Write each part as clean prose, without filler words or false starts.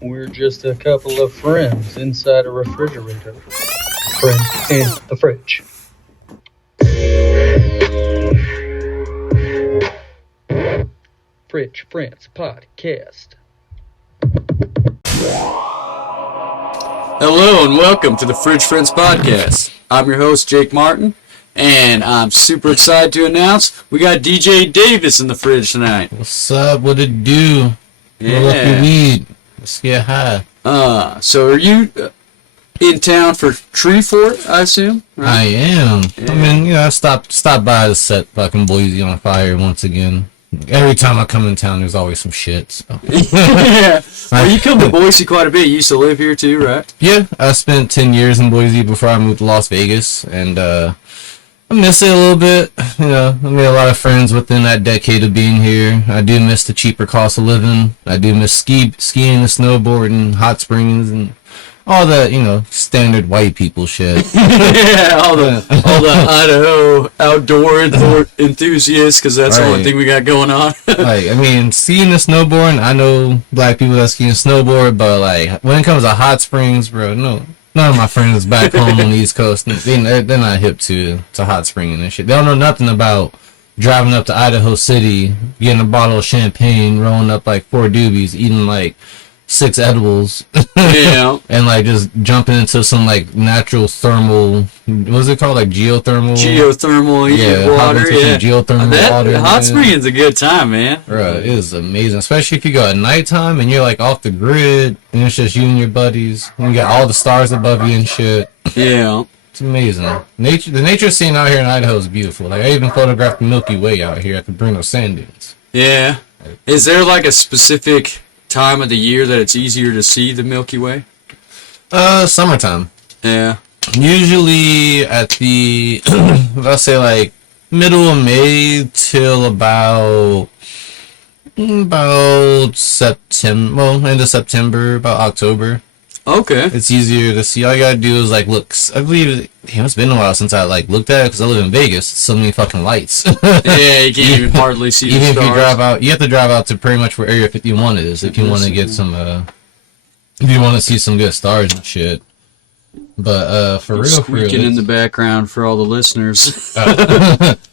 We're just a couple of friends inside a refrigerator. Friends in the fridge. Fridge Friends Podcast. Hello and welcome to the Fridge Friends Podcast. I'm your host, Jake Martin, and I'm super excited to announce we got DJ Davis in the fridge tonight. What's up? What it do? Yeah. Roll up your weed. Let's get high. So are you in town for Tree Fort, I assume? Right? I am. Yeah. I mean, I stopped by to set fucking Boise on fire once again. Every time I come in town, there's always some shit. So. Yeah. Well, you come to Boise quite a bit. You used to live here too, right? Yeah, I spent 10 years in Boise before I moved to Las Vegas, and I miss it a little bit. You know, I made a lot of friends within that decade of being here. I do miss the cheaper cost of living. I do miss skiing and snowboarding, hot springs, and all that, standard white people shit. Yeah, all the Idaho outdoor enthusiasts, because that's the only thing we got going on. Like, I mean, skiing and snowboarding, I know black people that ski and snowboard, but like when it comes to hot springs, bro, no. None of my friends back home on the East Coast, they're not hip to hot springing and shit. They don't know nothing about driving up to Idaho City, getting a bottle of champagne, rolling up like 4 doobies, eating like 6 edibles, Yeah. and like just jumping into some like natural thermal, what's it called, like geothermal water, yeah. Geothermal water. Hot springing's a good time, man. Bro, it is amazing, especially if you go at nighttime and you're like off the grid and it's just you and your buddies and you got all the stars above you and shit. Yeah. It's amazing. The nature scene out here in Idaho is beautiful. Like, I even photographed the Milky Way out here at the Bruno Sand Dunes. Yeah. Is there like a specific time of the year that it's easier to see the Milky Way? Summertime. Yeah. Usually at the, let's say like middle of May till about September, well, end of September, about October. Okay. It's easier to see. All you gotta do is like look. I believe it's been a while since I like looked at it because I live in Vegas. So many fucking lights. Yeah, you can't even hardly see the stars. Even if you drive out, you have to drive out to pretty much where Area 51 is if you want to get some. If you want to see some good stars and shit. But for real, squeaking in the background for all the listeners.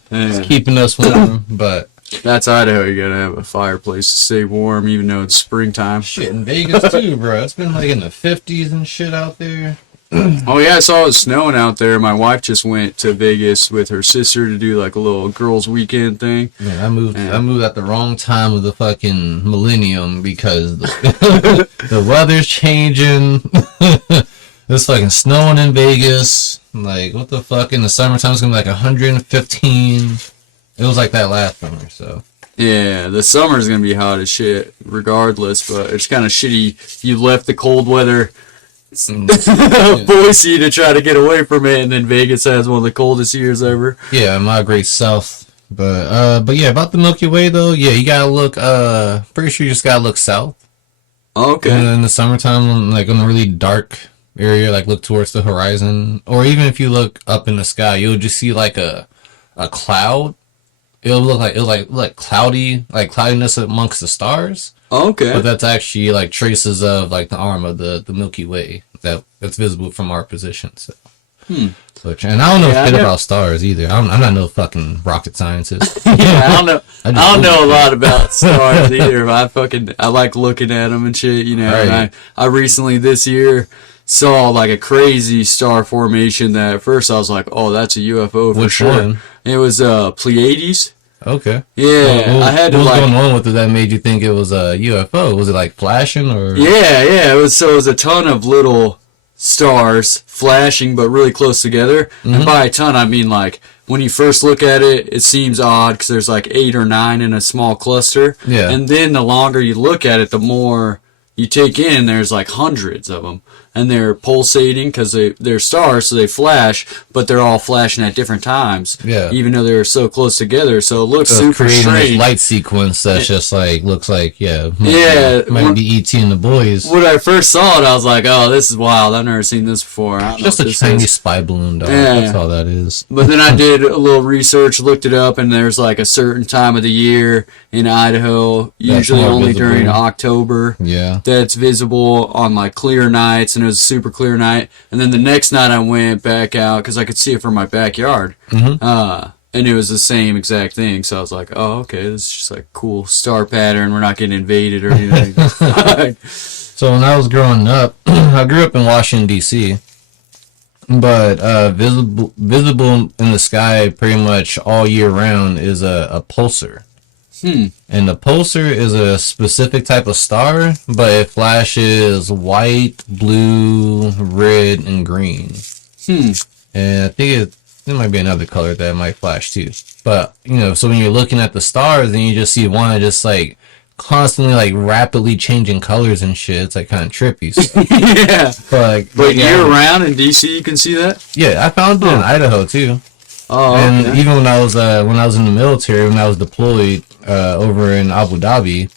It's keeping us warm, but. That's Idaho. You gotta have a fireplace to stay warm, even though it's springtime. Shit, in Vegas too, bro. It's been like in the 50s and shit out there. Oh yeah, I saw it snowing out there. My wife just went to Vegas with her sister to do like a little girls' weekend thing. Man, I moved at the wrong time of the fucking millennium because the weather's changing. It's fucking snowing in Vegas. Like, what the fuck? In the summertime, it's gonna be like 115. It was like that last summer, so. Yeah, the summer's gonna be hot as shit, regardless. But it's kind of shitty. You left the cold weather, Boise, to try to get away from it, and then Vegas has one of the coldest years ever. Yeah, migrate south. But yeah, about the Milky Way though. Yeah, you gotta look. Pretty sure you just gotta look south. Okay. And in the summertime, like in a really dark area, like look towards the horizon, or even if you look up in the sky, you'll just see like a cloud. It'll look like cloudy, like cloudiness amongst the stars. Okay. But that's actually like traces of like the arm of the Milky Way that's visible from our position. So. And I don't know shit about stars either. I'm not no fucking rocket scientist. Yeah, I don't know. I don't know a lot about stars either. I like looking at them and shit. You know. Right. And I recently this year saw like a crazy star formation that at first I was like, oh, that's a UFO for Which sure. one? It was Pleiades. Okay. Yeah, I had to What was like. going on with it that made you think it was a UFO? Was it like flashing or? Yeah. It was a ton of little stars flashing, but really close together. Mm-hmm. And by a ton, I mean like when you first look at it, it seems odd because there's like 8 or 9 in a small cluster. Yeah. And then the longer you look at it, the more you take in. There's like hundreds of them. and they're pulsating because they're stars, so they flash, but they're all flashing at different times. Yeah. Even though they're so close together, so it looks So it's super creating strange. this light sequence that's just like looks like Yeah, might be E.T. and the boys. When I first saw it, I was like, "Oh, this is wild! I've never seen this before." I don't Just know a what this tiny is. spy balloon dog. Yeah. That's all that is. But then I did a little research, looked it up, and there's like a certain time of the year in Idaho, usually more only visible. during October, Yeah. that's visible on like clear nights, and it was a super clear night. And then the next night I went back out because I could see it from my backyard, and it was the same exact thing. So I was like, "Oh, okay, this is just like cool star pattern. We're not getting invaded or anything." So when I was growing up, I grew up in Washington D.C. But visible in the sky pretty much all year round is a pulsar. And the pulsar is a specific type of star, but it flashes white, blue, red, and green. And I think there might be another color that might flash too. But, so when you're looking at the stars and you just see one that just like constantly like rapidly changing colors and shit, it's like kind of trippy. So. Yeah. But year round in DC, you can see that. Yeah, I found it in Idaho too. Oh, And okay. even when I was in the military, when I was deployed over in Abu Dhabi,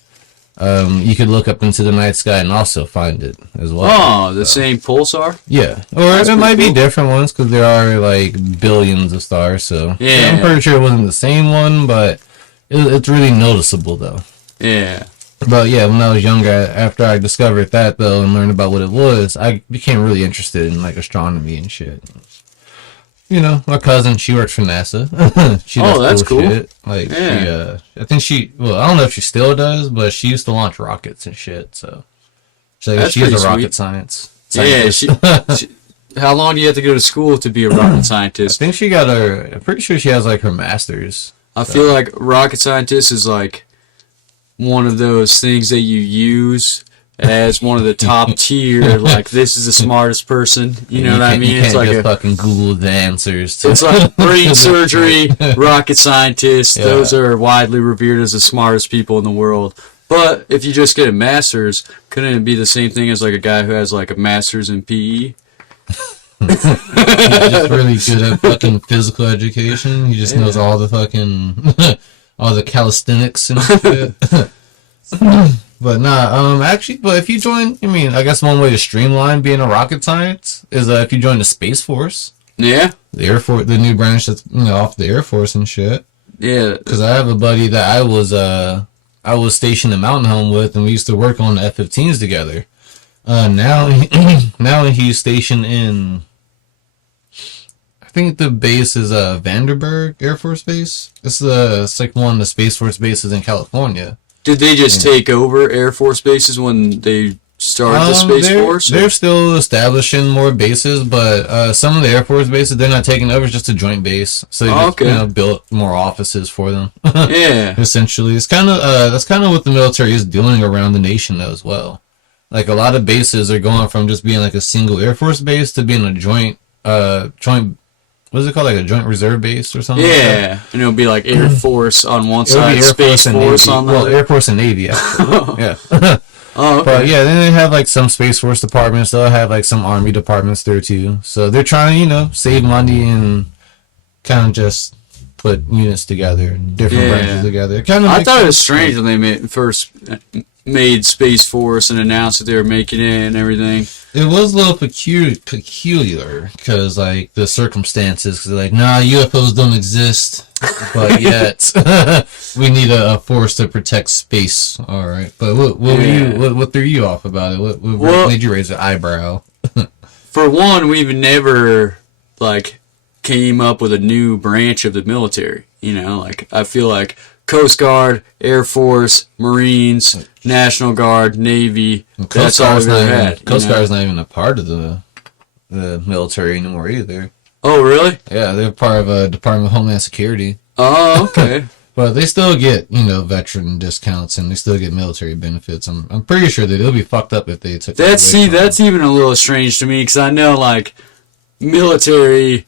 you could look up into the night sky and also find it as well. Oh, the same pulsar. Yeah, or That's it might pretty be cool. different ones because there are like billions of stars. So Yeah. I'm pretty sure it wasn't the same one, but it's really noticeable though. Yeah. But yeah, when I was younger, after I discovered that though and learned about what it was, I became really interested in like astronomy and shit. My cousin, she works for NASA. She does that's cool. shit. Like, Yeah. I think I don't know if she still does, but she used to launch rockets and shit. So, That's she is a pretty rocket sweet. science. Yeah. scientist. How long do you have to go to school to be a rocket I scientist? think she got I'm pretty sure she has like her master's. I feel like rocket scientist is like one of those things that you use as one of the top tier. Like, this is the smartest person. You know what I mean? You can't It's like just fucking Google the answers. it's like brain surgery, rocket scientists. Yeah. Those are widely revered as the smartest people in the world. But if you just get a master's, couldn't it be the same thing as like a guy who has like a master's in PE? He's just really good at fucking physical education. He just knows all the fucking all the calisthenics and shit. But but if you join, I guess one way to streamline being a rocket science is if you join the Space Force, Yeah, the Air Force, the new branch that's off the Air Force and shit. yeah. Because I have a buddy that I was stationed in Mountain Home with, and we used to work on the F-15s together. Now he's stationed in, I think the base is Vandenberg Air Force Base. It's like one of the Space Force bases in California. Did they just take over Air Force bases when they started the Space Force? They're still establishing more bases, but some of the Air Force bases they're not taking over. It's just a joint base, so they just okay. built more offices for them. Yeah. Essentially, it's kind of that's kind of what the military is doing around the nation though as well. Like a lot of bases are going from just being like a single Air Force base to being a joint what is it called, like a joint reserve base or something? Like that? Yeah, and it'll be like Air Force on one It'll side, be Air Space and Force Navy. on the Well, other. Air Force and Navy, actually. Yeah. Oh, okay. But yeah, then they have like some Space Force departments. They'll have like some Army departments there too. So they're trying to, save money and kind of just put units together, different Yeah. branches together. Kind of. I thought it was strange when they first made Space Force and announced that they were making it and everything. It was a little peculiar because like the circumstances. Cause they're like, nah, UFOs don't exist, but yet we need a force to protect space. All right, but what threw you off about it? What made you raise an eyebrow? For one, we've never came up with a new branch of the military. I feel like Coast Guard, Air Force, Marines, National Guard, Navy. That's all we've ever had. Coast Guard's not even a part of the military anymore either. Oh, really? Yeah, they're part of a Department of Homeland Security. Oh, okay. But they still get, veteran discounts and they still get military benefits. I'm pretty sure that it'll be fucked up if they took that away from them. That's even a little strange to me because I know military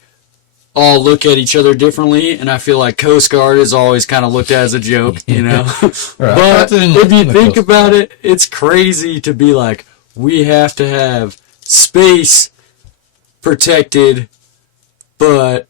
all look at each other differently, and I feel like Coast Guard is always kind of looked at as a joke, Right. But if you think about it, it's crazy to be like, we have to have space protected, but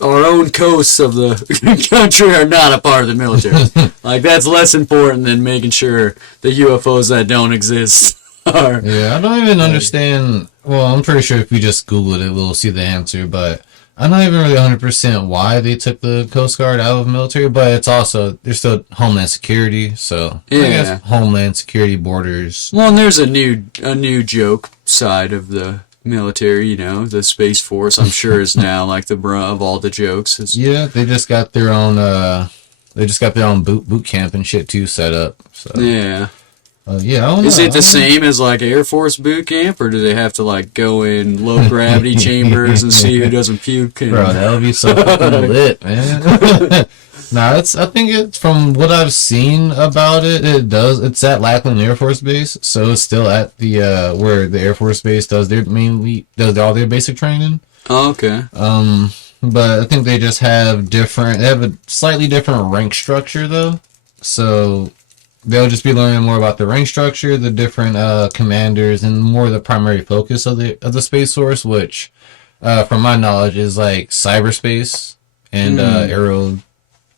our own coasts of the country are not a part of the military. Like, that's less important than making sure the UFOs that don't exist are. Yeah, I don't even understand. Well, I'm pretty sure if we just Google it, we'll see the answer, but I'm not even really 100% why they took the Coast Guard out of the military, but it's also, there's still Homeland Security, so I guess Homeland Security, borders. Well, and there's a new joke side of the military, you know, the Space Force, I'm sure, is now like the brunt of all the jokes. Yeah, they just got their own boot camp and shit too set up. So yeah. Yeah, I don't Is know. it the same as like Air Force boot camp, or do they have to like go in low gravity chambers and see who doesn't puke? And... Bro, that would be so fucking lit, man. Nah, I think it's from what I've seen about it. It's at Lackland Air Force Base, so it's still at the where the Air Force Base does all their basic training. Oh, okay. But I think they just have they have a slightly different rank structure though, so they'll just be learning more about the rank structure, the different commanders, and more the primary focus of the Space Force, which, from my knowledge, is like cyberspace and aero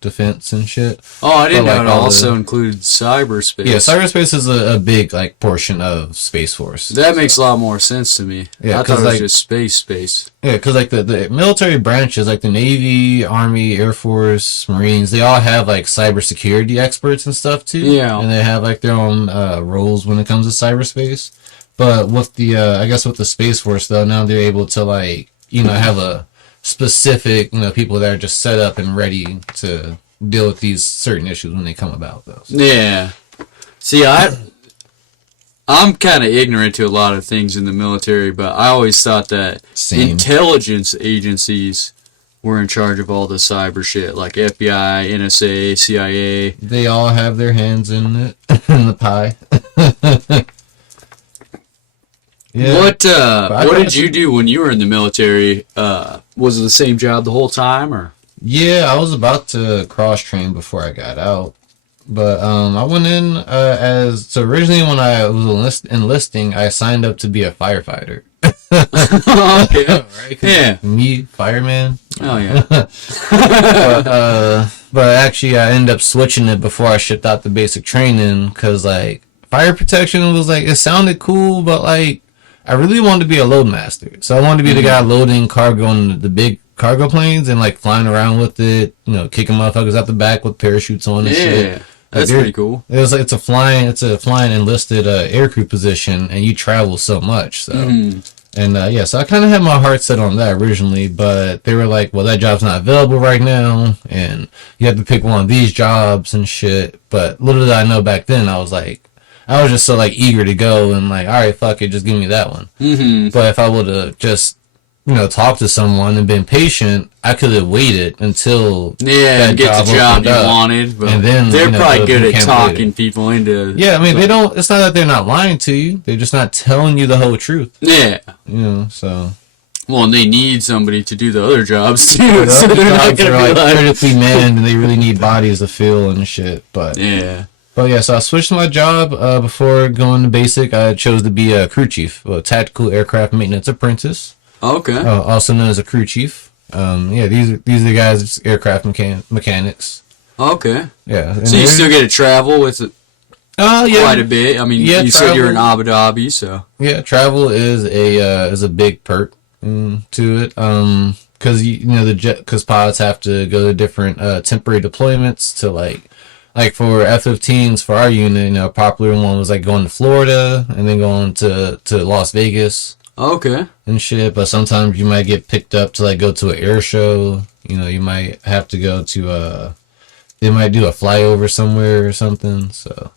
defense and shit. Oh, I didn't know like it also included cyberspace. Yeah, cyberspace is a big like portion of Space Force. That makes a lot more sense to me. Yeah, I thought it was like, just space. Yeah, because like the military branches, like the Navy, Army, Air Force, Marines, they all have like cybersecurity experts and stuff too. Yeah. And they have like their own roles when it comes to cyberspace. But with the I guess with the Space Force though, now they're able to like, you know, have a specific, you know, people that are just set up and ready to deal with these certain issues when they come about though. So. Yeah. See, I'm kind of ignorant to a lot of things in the military, but I always thought that intelligence agencies were in charge of all the cyber shit, like FBI, NSA, CIA. They all have their hands in it, in the pie. Yeah. What did you do when you were in the military? Was it the same job the whole time, or? Yeah, I was about to cross train before I got out, but I went in originally when I was enlisting, I signed up to be a firefighter. Okay. Right? Yeah. Me, fireman. Oh yeah. But actually, I ended up switching it before I shipped out the basic training because like fire protection was like it sounded cool, but like. I really wanted to be a load master. So I wanted to be the guy loading cargo on the big cargo planes and like flying around with it, you know, kicking motherfuckers out the back with parachutes on and shit. Yeah, that's pretty cool. It was like it's a flying enlisted aircrew position, and you travel so much. So and so I kind of had my heart set on that originally, but they were like, well, that job's not available right now, and you have to pick one of these jobs and shit. But little did I know back then, I was just so like eager to go and like, all right, fuck it, just give me that one. Mm-hmm. But if I would have just, you know, talked to someone and been patient, I could have waited until get the job you wanted. But and then they're probably good at talking people into. Yeah, I mean they don't. It's not that they're not lying to you; they're just not telling you the whole truth. Yeah, you know. So. Well, and they need somebody to do the other jobs too. Yeah, so they're not gonna be like critically manned, and they really need bodies to fill and shit. But yeah. But yeah, so I switched my job before going to basic. I chose to be a crew chief, a tactical aircraft maintenance apprentice. Okay. Also known as a crew chief. These are the guys, aircraft mechanics. Okay. Yeah. So you still get to travel with it quite a bit. I mean, you said you're in Abu Dhabi, so. Yeah, travel is a big perk to it. Because because pilots have to go to different temporary deployments to like for F-15s for our unit, you know, a popular one was like going to Florida and then going to Las Vegas. Okay. And shit, but sometimes you might get picked up to like go to an air show. You know, you might have to go to they might do a flyover somewhere or something. So.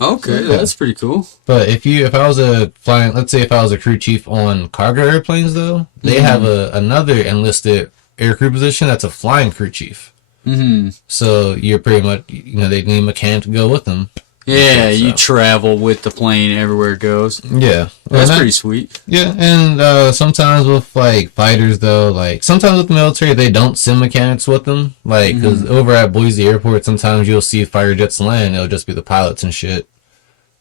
Okay, that's pretty cool. But if I was let's say if I was a crew chief on cargo airplanes though, they have another enlisted aircrew position that's a flying crew chief. Mm-hmm. So you're pretty much, you know, they need a mechanic to go with them. Yeah, you travel with the plane everywhere it goes. Yeah. That's pretty sweet. Yeah, and sometimes with, like, fighters, though, like, sometimes with the military, they don't send mechanics with them. Like, because over at Boise Airport, sometimes you'll see fighter jets land, it'll just be the pilots and shit.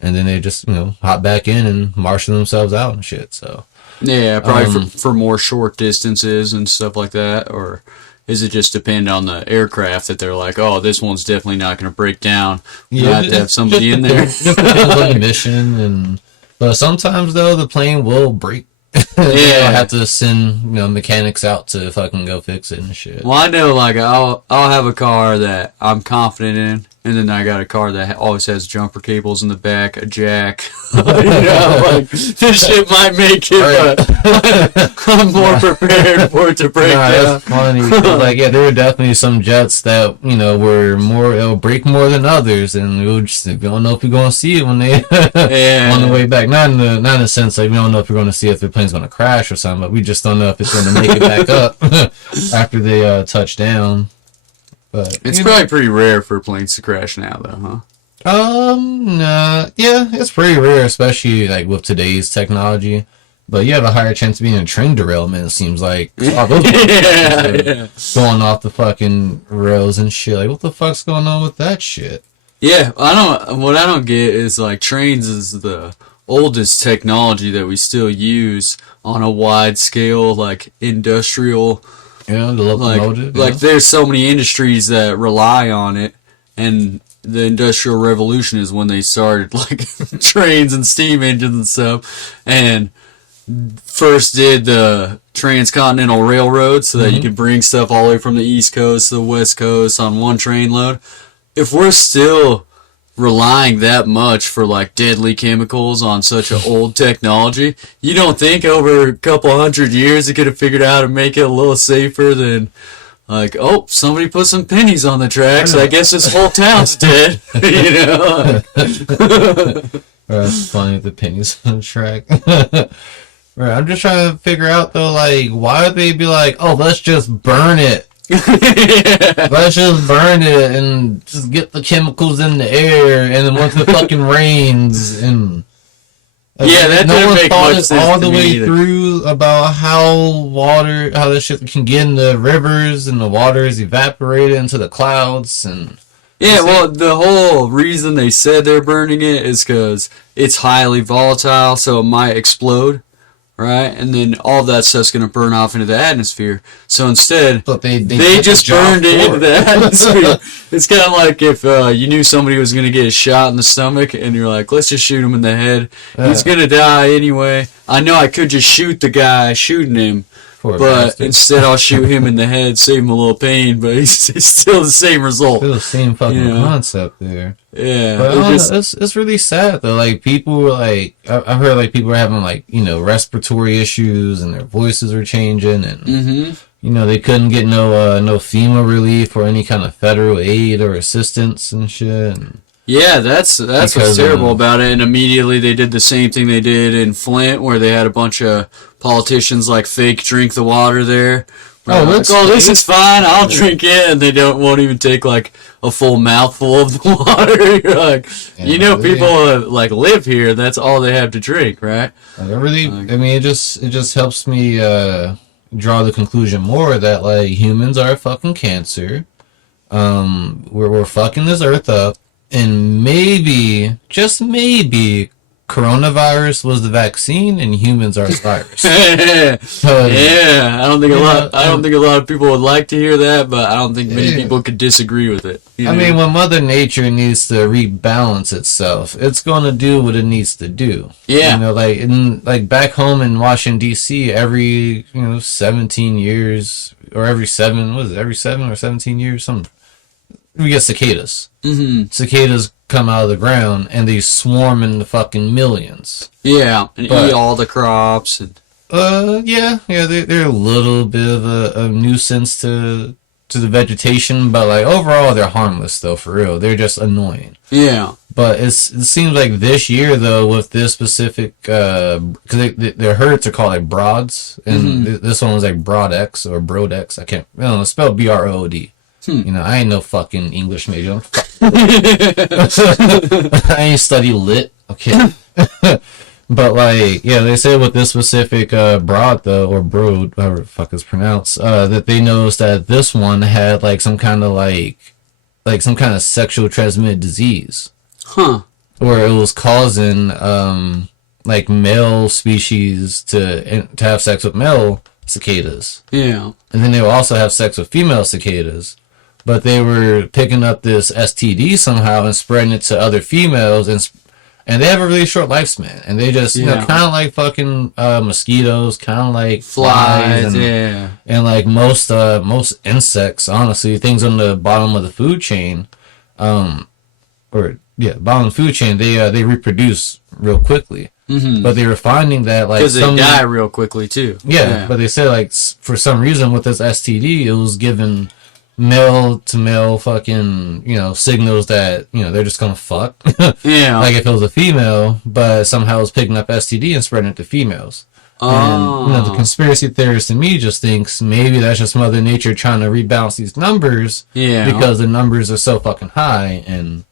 and then they just hop back in and marshal themselves out and shit. So Yeah, probably for more short distances and stuff like that, or is it just depend on the aircraft that they're like, oh, this one's definitely not going to break down? You have to have somebody in there. It depends on the mission, but sometimes though the plane will break. Yeah, I'll have to send mechanics out to fucking go fix it and shit. Well, I know, like I'll have a car that I'm confident in, and then I got a car that always has jumper cables in the back, a jack. Like this shit might make it, but I'm more prepared for it to break down. That's funny. Like, yeah, there were definitely some jets that it'll break more than others, and we don't know if we're gonna see it when they on the way back. Not in the sense like we don't know if we're gonna see if the plane's gonna crash or something, but we just don't know if it's gonna make it back up after they touch down. But it's probably pretty rare for planes to crash now, though, huh? Nah, yeah, it's pretty rare, especially like with today's technology. But you have a higher chance of being a train derailment, it seems like. Yeah. Going off the fucking rails and shit. Like, what the fuck's going on with that shit? Yeah, what I don't get is like trains is the oldest technology that we still use on a wide scale, like industrial. Yeah, the locomotive. Like there's so many industries that rely on it, and the Industrial Revolution is when they started like trains and steam engines and stuff, and first did the transcontinental railroad so that you could bring stuff all the way from the East Coast to the West Coast on one train load. If we're still relying that much for like deadly chemicals on such an old technology, you don't think over a couple 100 years they could have figured out how to make it a little safer than like, oh, somebody put some pennies on the tracks, I guess this whole town's dead. That's funny, the pennies on the track. Right, I'm just trying to figure out though, like, why would they be like, oh, let's just burn it. Let's just burn it and just get the chemicals in the air, and then once it fucking rains, and that no didn't one make thought much it sense all to the me way either. through about how this shit can get in the rivers, and the water is evaporated into the clouds, and Yeah, well, the whole reason they said they're burning it is because it's highly volatile, so it might explode, right? And then all that stuff's going to burn off into the atmosphere. So instead, but they just burned it into the atmosphere. It's kind of like if you knew somebody was going to get a shot in the stomach, and you're like, let's just shoot him in the head. He's going to die anyway. I know I could just shoot the guy shooting him, but instead I'll shoot him in the head, save him a little pain, but it's still the same result. Still the same fucking concept there. Yeah. But it's really sad though. Like people were like, I've heard like people were having like, respiratory issues and their voices were changing, and they couldn't get no FEMA relief or any kind of federal aid or assistance and shit. And yeah, that's what's terrible about it. And immediately they did the same thing they did in Flint, where they had a bunch of politicians like fake drink the water there. This is fine, I'll drink it, and they won't even take like a full mouthful of the water. You're like, people like live here, that's all they have to drink, right? It just helps me draw the conclusion more that like humans are a fucking cancer. We're fucking this earth up. And maybe, just maybe, coronavirus was the vaccine and humans are the virus. Yeah, I don't think a lot of people would like to hear that, but I don't think many people could disagree with it. I mean, when Mother Nature needs to rebalance itself, it's gonna do what it needs to do. Yeah. Like back home in Washington D.C., every 17 years or every 7 or 17 years, we get cicadas. Cicadas come out of the ground and they swarm in the fucking millions. Yeah, and eat all the crops. And they're a little bit of a nuisance to the vegetation, but like overall they're harmless though, for real. They're just annoying. Yeah. But it seems like this year though, with this specific, because their herds are called like broads, and this one was like Broad X or Broad X. I don't know, it's spelled BROD. I ain't no fucking English major. I ain't study lit. Okay. But like, yeah, they say with this specific broad though, or broad, however the fuck it's pronounced, that they noticed that this one had like some kind of sexual transmitted disease. Huh. where it was causing like male species to have sex with male cicadas. Yeah. And then they would also have sex with female cicadas. But they were picking up this STD somehow and spreading it to other females, and they have a really short lifespan. And they just, you know, kind of like fucking mosquitoes, kind of like flies, and, and like most insects, honestly, things on the bottom of the food chain, bottom of the food chain, they reproduce real quickly. Mm-hmm. But they were finding that like because they die real quickly too. Yeah, but they said like for some reason with this STD, it was giving male to male fucking, you know, signals that, you know, they're just gonna fuck. Yeah. Like if it was a female, but somehow it's picking up STD and spreading it to females. And, you know, the conspiracy theorist in me just thinks maybe that's just Mother Nature trying to rebalance these numbers. Yeah. Because the numbers are so fucking high and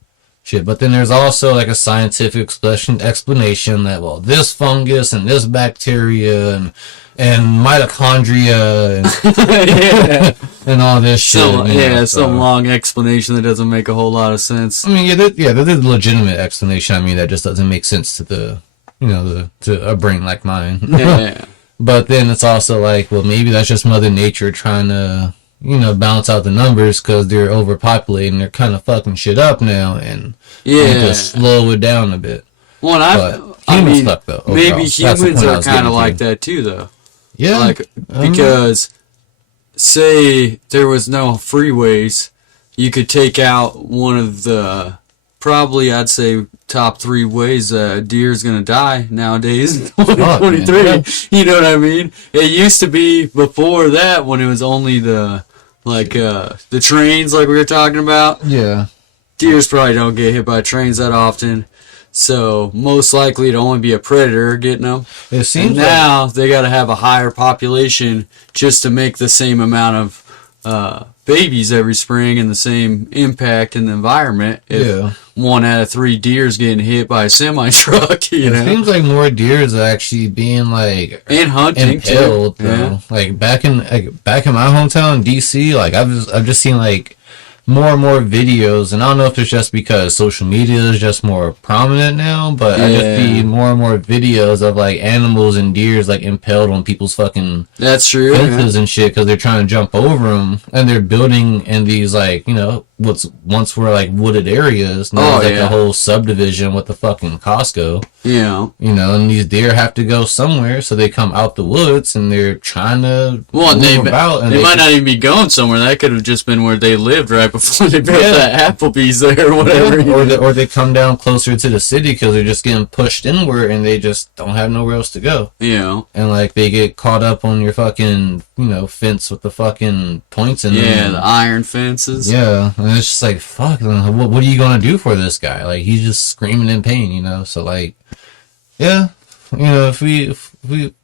shit. But then there's also like a scientific explanation that, well, this fungus and this bacteria and mitochondria and, and all this shit. Some long explanation that doesn't make a whole lot of sense. I mean, there's a legitimate explanation. I mean, that just doesn't make sense to the, you know, to a brain like mine. Yeah. But then it's also like, well, maybe that's just Mother Nature trying to, you know, balance out the numbers because they're overpopulated and they're kind of fucking shit up now and need to slow it down a bit. Well, humans suck though. Overall. Maybe humans are kind of like that too, though. Yeah. Like, because say there was no freeways, you could take out one of the, probably I'd say top 3 ways a deer is going to die nowadays in 2023. You know what I mean? It used to be before that when it was only the trains like we were talking about. Yeah. Deers probably don't get hit by trains that often. So most likely it'd only be a predator getting them. It seems now they got to have a higher population just to make the same amount of babies every spring and the same impact in the environment. If 1 out of 3 deers getting hit by a semi truck, you know. It seems like more deers are actually being like and hunting impaled, too. Yeah. Like back in my hometown, DC, like I've just seen like more and more videos, and I don't know if it's just because social media is just more prominent now, but I just see more and more videos of like animals and deers like impaled on people's fucking fences and shit because they're trying to jump over them, and they're building in these like, you know, what's once were like wooded areas, now like a whole subdivision with the fucking Costco. Yeah. You know, and these deer have to go somewhere, so they come out the woods and they're trying to move about. And they might not even be going somewhere. That could have just been where they lived right before they built that Applebee's there or whatever. Yeah. Or they come down closer to the city because they're just getting pushed inward and they just don't have nowhere else to go. Yeah. And like they get caught up on your fucking, you know, fence with the fucking points in them. Yeah, the iron fences. Yeah. And it's just like, fuck, what are you going to do for this guy? Like, he's just screaming in pain, you know? So, like, yeah, you know, if we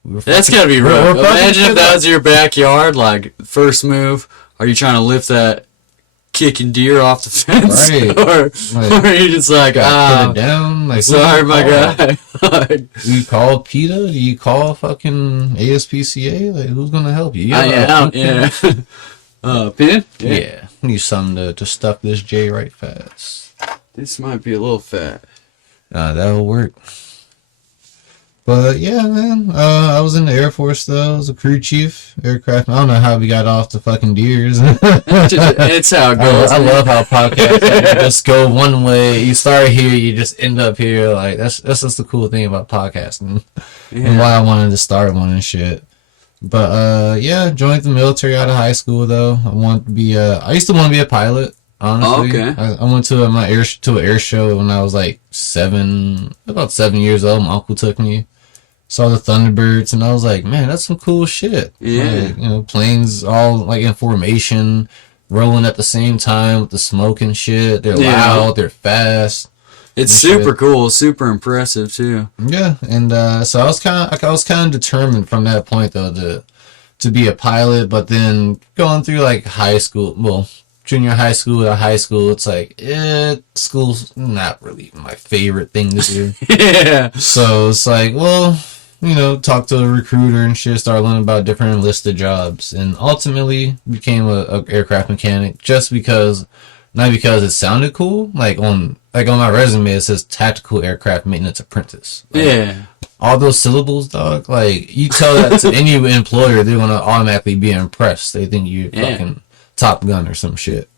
that's gotta be rough. Imagine if that was your backyard, like, first move, are you trying to lift that kicking deer off the fence? Right. Or are you just like, put it down? Like, sorry, my guy. Do you call PETA? Do you call fucking ASPCA? Like, who's gonna help you? Pin? Yeah. Need something to stuff this J right fast. This might be a little fat. That'll work. But yeah, man, I was in the Air Force though. I was a crew chief, aircraft. I don't know how we got off the fucking deers. It's how it goes. I love how podcasts just go one way. You start here, you just end up here. Like that's just the cool thing about podcasting, and why I wanted to start one and shit. But yeah, joined the military out of high school though. I used to want to be a pilot. Honestly, I went to an air show when I was like about 7 years old. My uncle took me. Saw the Thunderbirds, and I was like, man, that's some cool shit. Yeah. Like, you know, planes all like in formation, rolling at the same time with the smoke and shit. They're loud, they're fast. It's super cool, super impressive too. Yeah, and so I was kind of determined from that point though to be a pilot, but then going through like high school, junior high school to high school, it's like, school's not really my favorite thing to do. Yeah. So it's like, well, you know, talk to a recruiter and shit, start learning about different enlisted jobs, and ultimately became a aircraft mechanic just because not because it sounded cool. Like on my resume, it says tactical aircraft maintenance apprentice. Like, Yeah. all those syllables, dog. Like you tell that to any employer, they're gonna automatically be impressed. They think you're fucking Top Gun or some shit.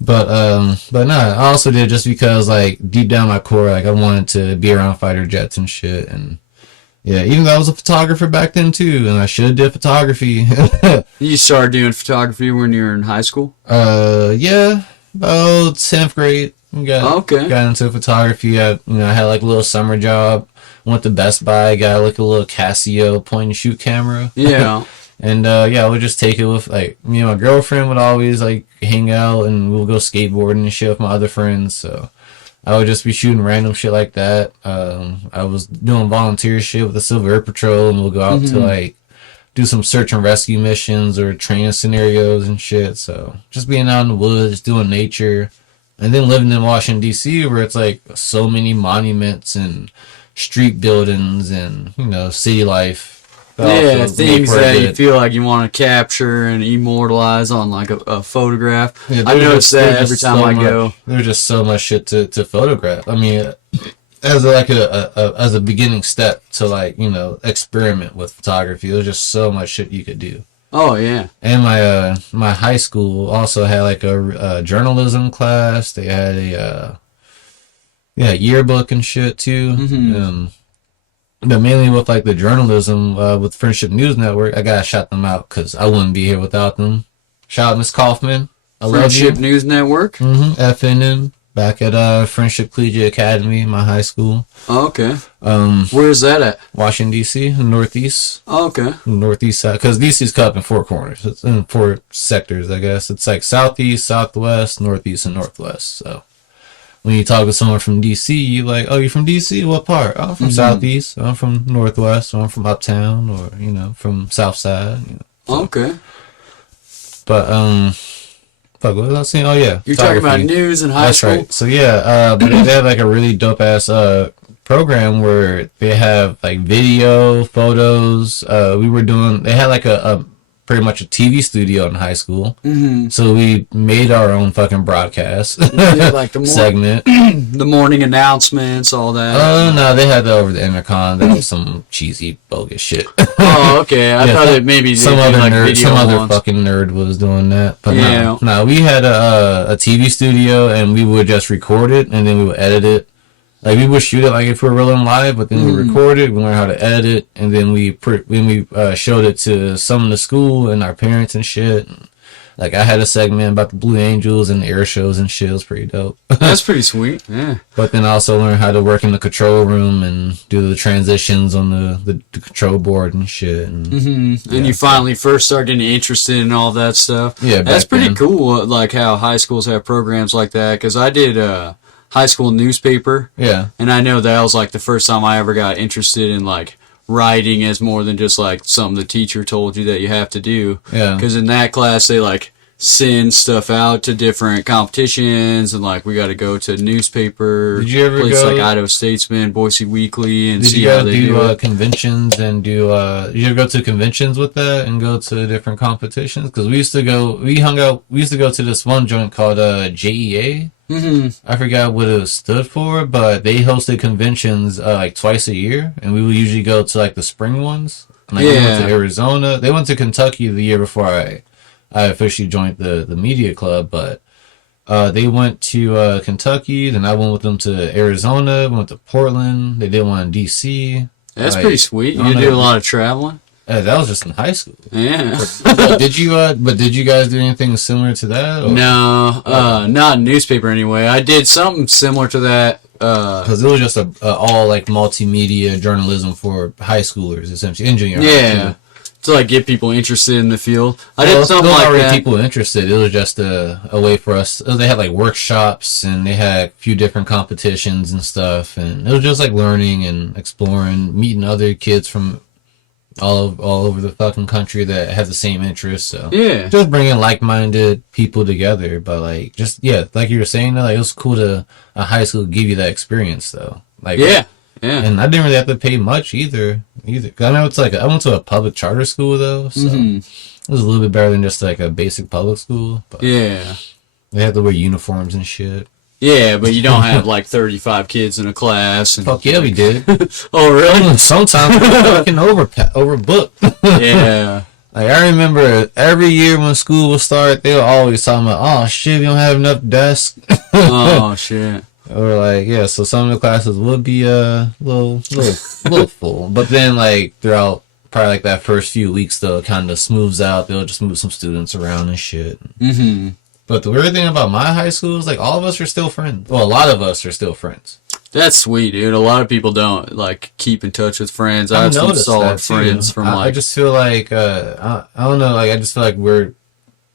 But nah, I also did just because like deep down my core, like I wanted to be around fighter jets and shit, and yeah, even though I was a photographer back then too, and I should have did photography. You started doing photography when you were in high school? Yeah, about 10th grade. Got into photography. I had like a little summer job. Went to Best Buy, got like a little Casio point and shoot camera. Yeah. And I would just take it with like me and my girlfriend would always like hang out and we'll go skateboarding and shit with my other friends. So I would just be shooting random shit like that. I was doing volunteer shit with the Silver Air Patrol, and we'll go out to like do some search and rescue missions or training scenarios and shit. So just being out in the woods, doing nature, and then living in Washington D.C. where it's like so many monuments and street buildings and city life. Yeah, things that you feel like you want to capture and immortalize on like a photograph. Yeah, I notice that every time I go. There's just so much shit to photograph. I mean, as like as a beginning step to like experiment with photography, there's just so much shit you could do. Oh yeah. And my high school also had like a journalism class. They had a yearbook and shit too. Mm-hmm. But mainly with like the journalism with Friendship News Network, I gotta shout them out because I wouldn't be here without them. Shout out Miss Kaufman. Friendship News Network. FNN back at Friendship Collegiate Academy, my high school. Oh, okay. Where's that at? Washington D.C. Northeast. Oh, okay. Northeast side, because D.C.'s cut up in 4 corners. It's in 4 sectors, I guess. It's like southeast, southwest, northeast, and northwest. So when you talk to someone from D.C., you like, oh, you're from D.C.? What part? Oh, I'm from Southeast. I'm from Northwest. Or I'm from Uptown. Or, from South Side. So. Okay. But, fuck, what was I saying? Oh, yeah. You're talking about news in high school? That's right. So, yeah, but they have, like, a really dope-ass program where they have, like, video, photos. They had, like, a pretty much a TV studio in high school. Mm-hmm. So we made our own fucking broadcast like the segment. The morning announcements, all that. No, they had that over the intercom. That was some cheesy, bogus shit. Oh, okay. I thought it maybe some other fucking nerd was doing that. But no, we had a TV studio and we would just record it and then we would edit it. Like, we would shoot it like if we were rolling live, but then we record it, we learn how to edit it, and then we showed it to some of the school and our parents and shit. And, like, I had a segment about the Blue Angels and the air shows and shit. It was pretty dope. That's pretty sweet, yeah. But then I also learned how to work in the control room and do the transitions on the control board and shit. And, and you finally first started getting interested in all that stuff. Yeah, that's pretty cool, like how high schools have programs like that, because I did high school newspaper. Yeah. And I know that was like the first time I ever got interested in like writing as more than just like something the teacher told you that you have to do. Yeah. Because in that class they like send stuff out to different competitions and like we got to go to newspaper. Did you ever places go like Idaho Statesman, Boise Weekly, and see you how they do conventions and do did you ever go to conventions with that and go to different competitions? Because we used to go to this one joint called JEA. I forgot what it stood for, but they hosted conventions like twice a year, and we would usually go to like the spring ones. Like, we went to Arizona. They went to Kentucky the year before I officially joined the media club, but they went to Kentucky. Then I went with them to Arizona. Went to Portland. They did one in DC. That's pretty sweet. You do a lot of traveling. That was just in high school. Yeah. Did you guys do anything similar to that? Or? No, not in newspaper anyway. I did something similar to that. Because it was just a all like multimedia journalism for high schoolers, essentially, in junior high. Yeah. To like get people interested in the field. I did something like that. People interested. It was just a way for us. They had like workshops and they had a few different competitions and stuff, and it was just like learning and exploring, meeting other kids from all over the fucking country that have the same interests. So yeah, just bringing like-minded people together. But like, just like you were saying, like it was cool to a high school give you that experience though. Like yeah. And I didn't really have to pay much either. Cause I know it's like I went to a public charter school though, so it was a little bit better than just like a basic public school. But. Yeah. They have to wear uniforms and shit. Yeah, but you don't have like 35 kids in a class. And, Fuck yeah, we did. oh, really? Sometimes we fucking overbooked. Yeah. Like, I remember every year when school would start, they were always talking about, oh shit, we don't have enough desks. Oh, shit. Or like, yeah, so some of the classes would be a little full. But then like throughout probably like that first few weeks though, it kind of smooths out. They'll just move some students around and shit. Mm-hmm. But the weird thing about my high school is like all of us are still friends. Well, a lot of us are still friends. That's sweet, dude. A lot of people don't like keep in touch with friends. I have some noticed solid that, too. friends from I just feel like I don't know, like I just feel like we're,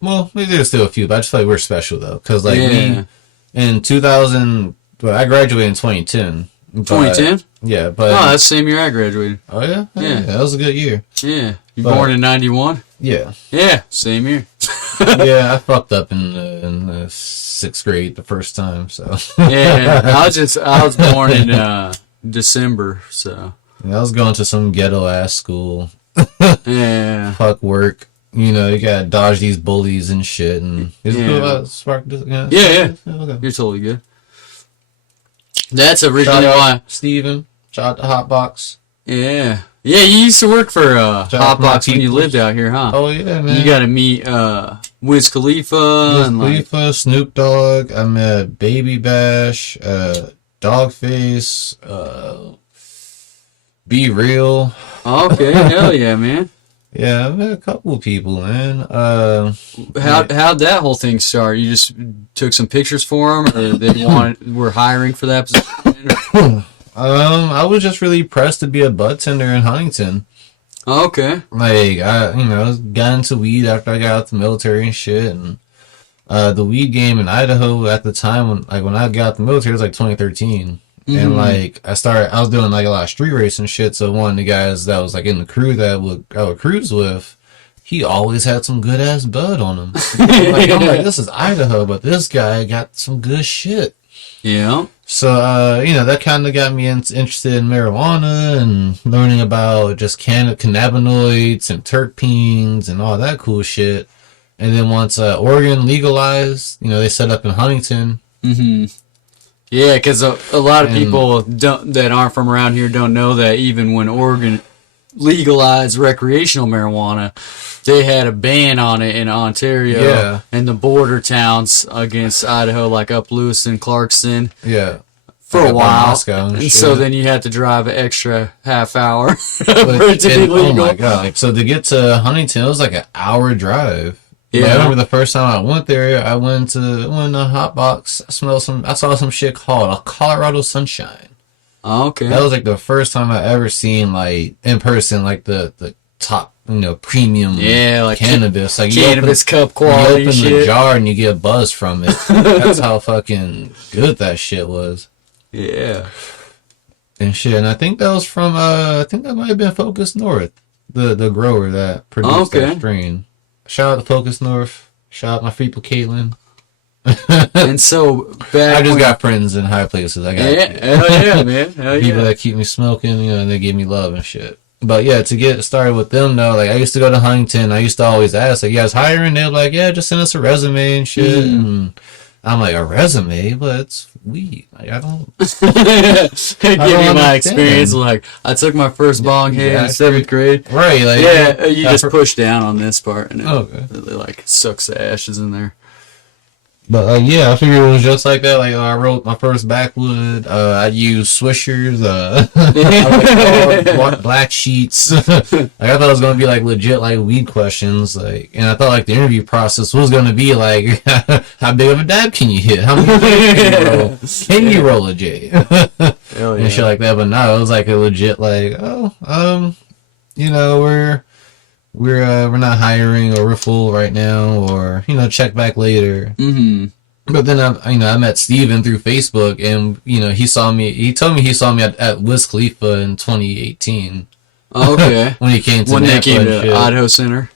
well, maybe there's still a few, but I just feel like we're special though, because like me in 2000, well, I graduated in 2010. 2010? Yeah, but Oh, that's the same year I graduated. oh yeah, Yeah. that was a good year. Yeah. You But- born in 91? Yeah, Yeah, same year. yeah, I fucked up in the 6th grade the first time, so Yeah, I was born in December, so I was going to some ghetto ass school. yeah. Fuck work. You know, you gotta dodge these bullies and shit. And is it Yeah. cool about Spark? Yeah. Okay. You're totally good. That's originally why. Steven. Shout out to Hotbox. Yeah. Yeah, you used to work for out to my Hotbox when you people. lived out here, huh? Oh yeah, man. You got to meet Wiz Khalifa Wiz and like Khalifa, Snoop Dogg. I met Baby Bash, Dogface, Be Real. okay, hell yeah, man. Yeah, I met a couple of people, man. How'd that whole thing start? You just took some pictures for them, or they were hiring for that position? I was just really pressed to be a bartender in Huntington. Okay. Like, I got into weed after I got out the military and shit, and the weed game in Idaho at the time when I got out the military it was like 2013, and like I was doing like a lot of street racing shit. So one of the guys that was like in the crew that I would cruise with, he always had some good ass bud on him. Like, I'm like, this is Idaho, but this guy got some good shit. Yeah. So, that kind of got me interested in marijuana and learning about just cannabinoids and terpenes and all that cool shit. And then once Oregon legalized, they set up in Huntington. Mm-hmm. Yeah, because a lot of people that aren't from around here don't know that even when Oregon legalized recreational marijuana, they had a ban on it in Ontario and the border towns against Idaho, like up Lewiston, Clarkson. Yeah. For a while. Moscow and so shit. then you had to drive an extra half hour for But it to be legal. oh my god! Like, so to get to Huntington, it was like an hour drive. Yeah. I remember the first time I went there, I went to Hotbox. I saw some shit called a Colorado Sunshine. Okay. That was like the first time I ever seen like in person like the top premium like cannabis. Like cannabis cup you quality open the shit. jar and you get a buzz from it. That's how fucking good that shit was. Yeah. And shit, and I think that was from I think that might have been Focus North, the grower that produced that strain. Shout out to Focus North. Shout out my people Caitlin. And so back I just when- got friends in high places. I got hell yeah, man. Hell people yeah. that keep me smoking, and they give me love and shit. But yeah, to get started with them though, like I used to go to Huntington. I used to always ask, like, you guys hiring? They're like, yeah, just send us a resume and shit. And I'm like, a resume? But it's weed. Like I don't. Give you my understand. experience. Like I took my first bong hit in Exactly. 7th grade. Right, like Yeah, you I just for- push down on this part and it Okay. like sucks the ashes in there. But yeah, I figured it was just like that. Like I wrote my first backwood. I used Swishers. I like, black sheets. Like I thought it was gonna be like legit like weed questions. Like, and I thought like the interview process was gonna be like, how big of a dab can you hit? How many J's can you roll? Can you roll a J? Hell And shit like that. But no, it was like a legit like, we're not hiring, or we're full right now, or check back later. Mm-hmm. But then I met Steven through Facebook, and he told me he saw me at Wiz Khalifa in 2018 Okay. when he came to When they Napa came and to shit. Idaho Center.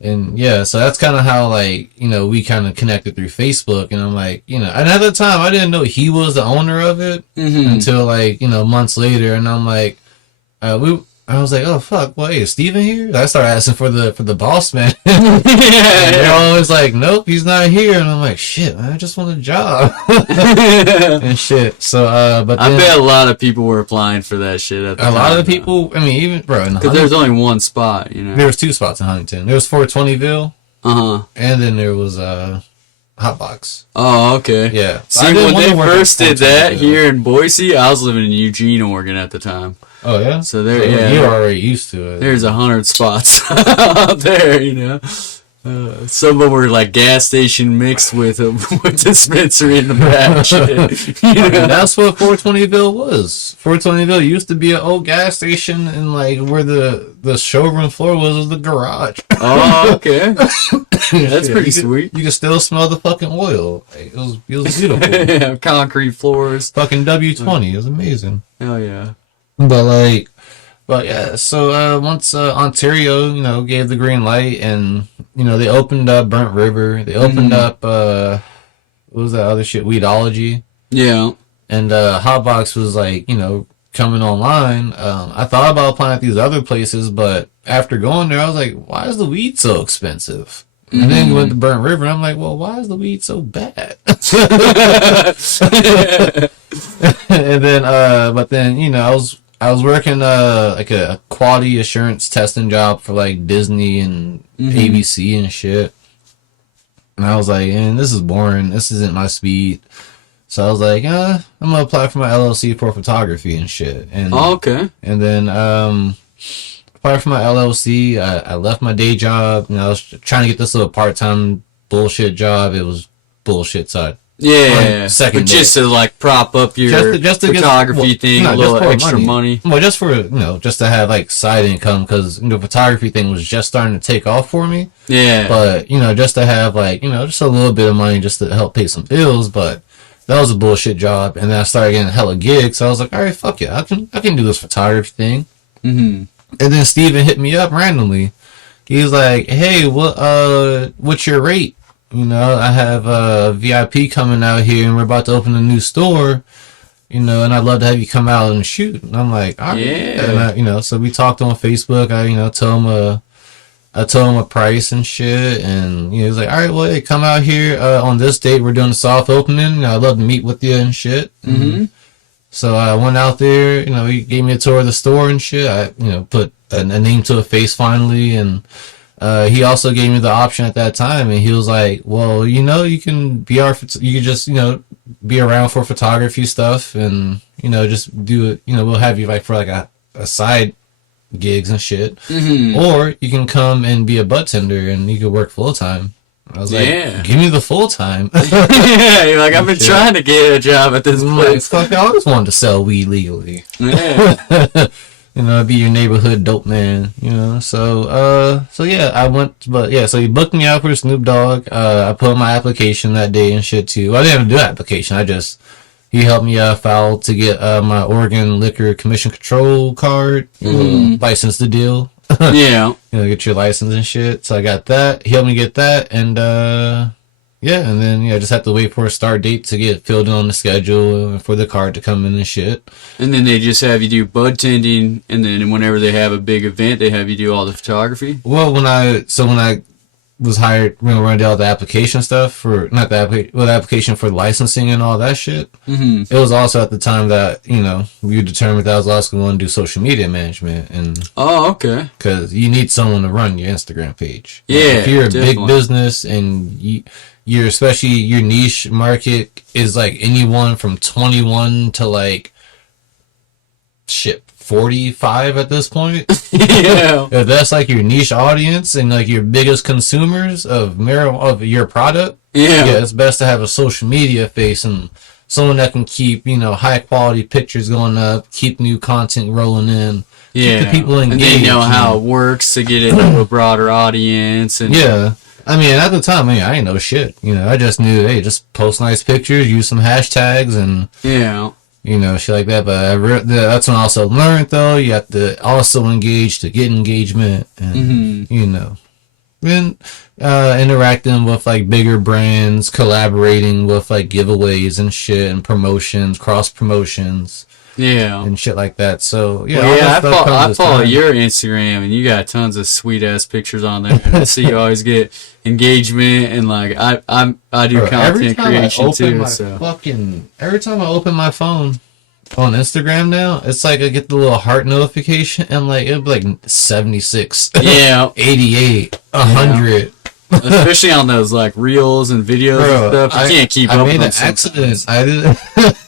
And yeah, so that's kind of how like we kind of connected through Facebook, and I'm like and at the time I didn't know he was the owner of it Mm-hmm. until like months later, and I'm like I I was like, oh fuck, well, hey, is Steven here? I started asking for the boss man. Yeah, They're always like, nope, he's not here. And I'm like, shit, man, I just want a job and shit. So, but I then, bet a lot of people were applying for that shit at the a time. lot of people. I mean, even bro, Because there's only one spot, you know. there was 2 spots in Huntington. There was 420ville, Uh-huh. and then there was Hotbox. Oh, okay. Yeah. See, I didn't when want they to work at first did that 420ville. here in Boise, I was living in Eugene, Oregon at the time. Oh yeah. So there, yeah. You're already used to it. There's 100 spots out there, you know. Some of them were like gas station mixed with a with dispensary in the back. Shit. You know? And that's what 420ville was. 420ville used to be an old gas station, and like where the showroom floor was the garage. Oh, okay. That's Shit, pretty sweet. You can still smell the fucking oil. Like, it was beautiful. Yeah, concrete floors. Fucking W20. It was amazing. Hell yeah. But yeah, so once Ontario, gave the green light, and they opened up Burnt River, they opened up what was that other shit, Weedology, Yeah. and Hotbox was like coming online. I thought about applying at these other places, but after going there, I was like, why is the weed so expensive? And then we went to Burnt River, and I'm like, well, why is the weed so bad? And then, but then, I was working like a quality assurance testing job for like Disney and ABC and shit. And I was like, man, this is boring. This isn't my speed. So I was like, I'm gonna apply for my LLC for photography and shit. And Oh, okay. and then applied for my LLC. I left my day job. I was trying to get this little part-time bullshit job. It was bullshit, so Yeah. second But just to like prop up your just to get- photography well, thing, no, a just little for extra money. Well, just for just to have like side income, because the photography thing was just starting to take off for me. Yeah. But just to have like just a little bit of money just to help pay some bills. But that was a bullshit job, and then I started getting hella gigs. So I was like, all right, fuck yeah, I can do this photography thing. Mm-hmm. And then Steven hit me up randomly. He's like, hey, what's your rate? I have a VIP coming out here, and we're about to open a new store, and I'd love to have you come out and shoot. And I'm like, all right. Yeah. And so we talked on Facebook. I told him a price and shit, and he was like, all right, well, hey, come out here on this date. We're doing a soft opening. I'd love to meet with you and shit. Mm-hmm. So I went out there. He gave me a tour of the store and shit. I put a name to a face finally, and he also gave me the option at that time, and he was like, well, you can be you can just be around for photography stuff, and just do it. We'll have you like for like a side gigs and shit, or you can come and be a butt tender, and you could work full time. I was like, give me the full time. Yeah, you're like, I've been trying to get a job at this place. Fuck, I always wanted to sell weed legally. Yeah. Be your neighborhood dope man, So yeah, I went, but yeah, so he booked me out for Snoop Dogg. I put in my application that day and shit too. Well, I didn't have to do an application. He helped me file to get my Oregon Liquor Commission Control card, license the deal. Yeah. Get your license and shit. So I got that. He helped me get that, and and then I just have to wait for a start date to get filled in on the schedule and for the card to come in and shit. And then they just have you do bud tending, and then whenever they have a big event, they have you do all the photography. Well, when I was hired, when I did all the application stuff for the application for licensing and all that shit. Mm-hmm. It was also at the time that we determined that I was also going to do social media management, and Oh, okay. because you need someone to run your Instagram page. Yeah, if you're a definitely. big business and you're especially your niche market is like anyone from 21 to like 45 at this point. Yeah. If that's like your niche audience and like your biggest consumers of of your product, Yeah. it's best to have a social media face and someone that can keep high quality pictures going up, keep new content rolling in, keep the people engaged. And they know how it works to get it to a broader audience. And Yeah. I mean, at the time, I ain't know shit. I just knew, hey, just post nice pictures, use some hashtags, and yeah. shit like that. But that's when I also learned, though, you have to also engage to get engagement, and then interacting with like bigger brands, collaborating with like giveaways and shit, and promotions, cross promotions. Yeah. and shit like that. So yeah, Well, all yeah, that stuff comes I with follow time. your Instagram, and you got tons of sweet ass pictures on there. And I see you always get engagement, and like I do Bro, content creation too. Every time I open my phone on Instagram now, it's like I get the little heart notification, and like it'll be like 76, Yeah, 88, 100. especially on those like reels and videos and Bro, stuff. You can't keep I up made with an them accident. sometimes. I did.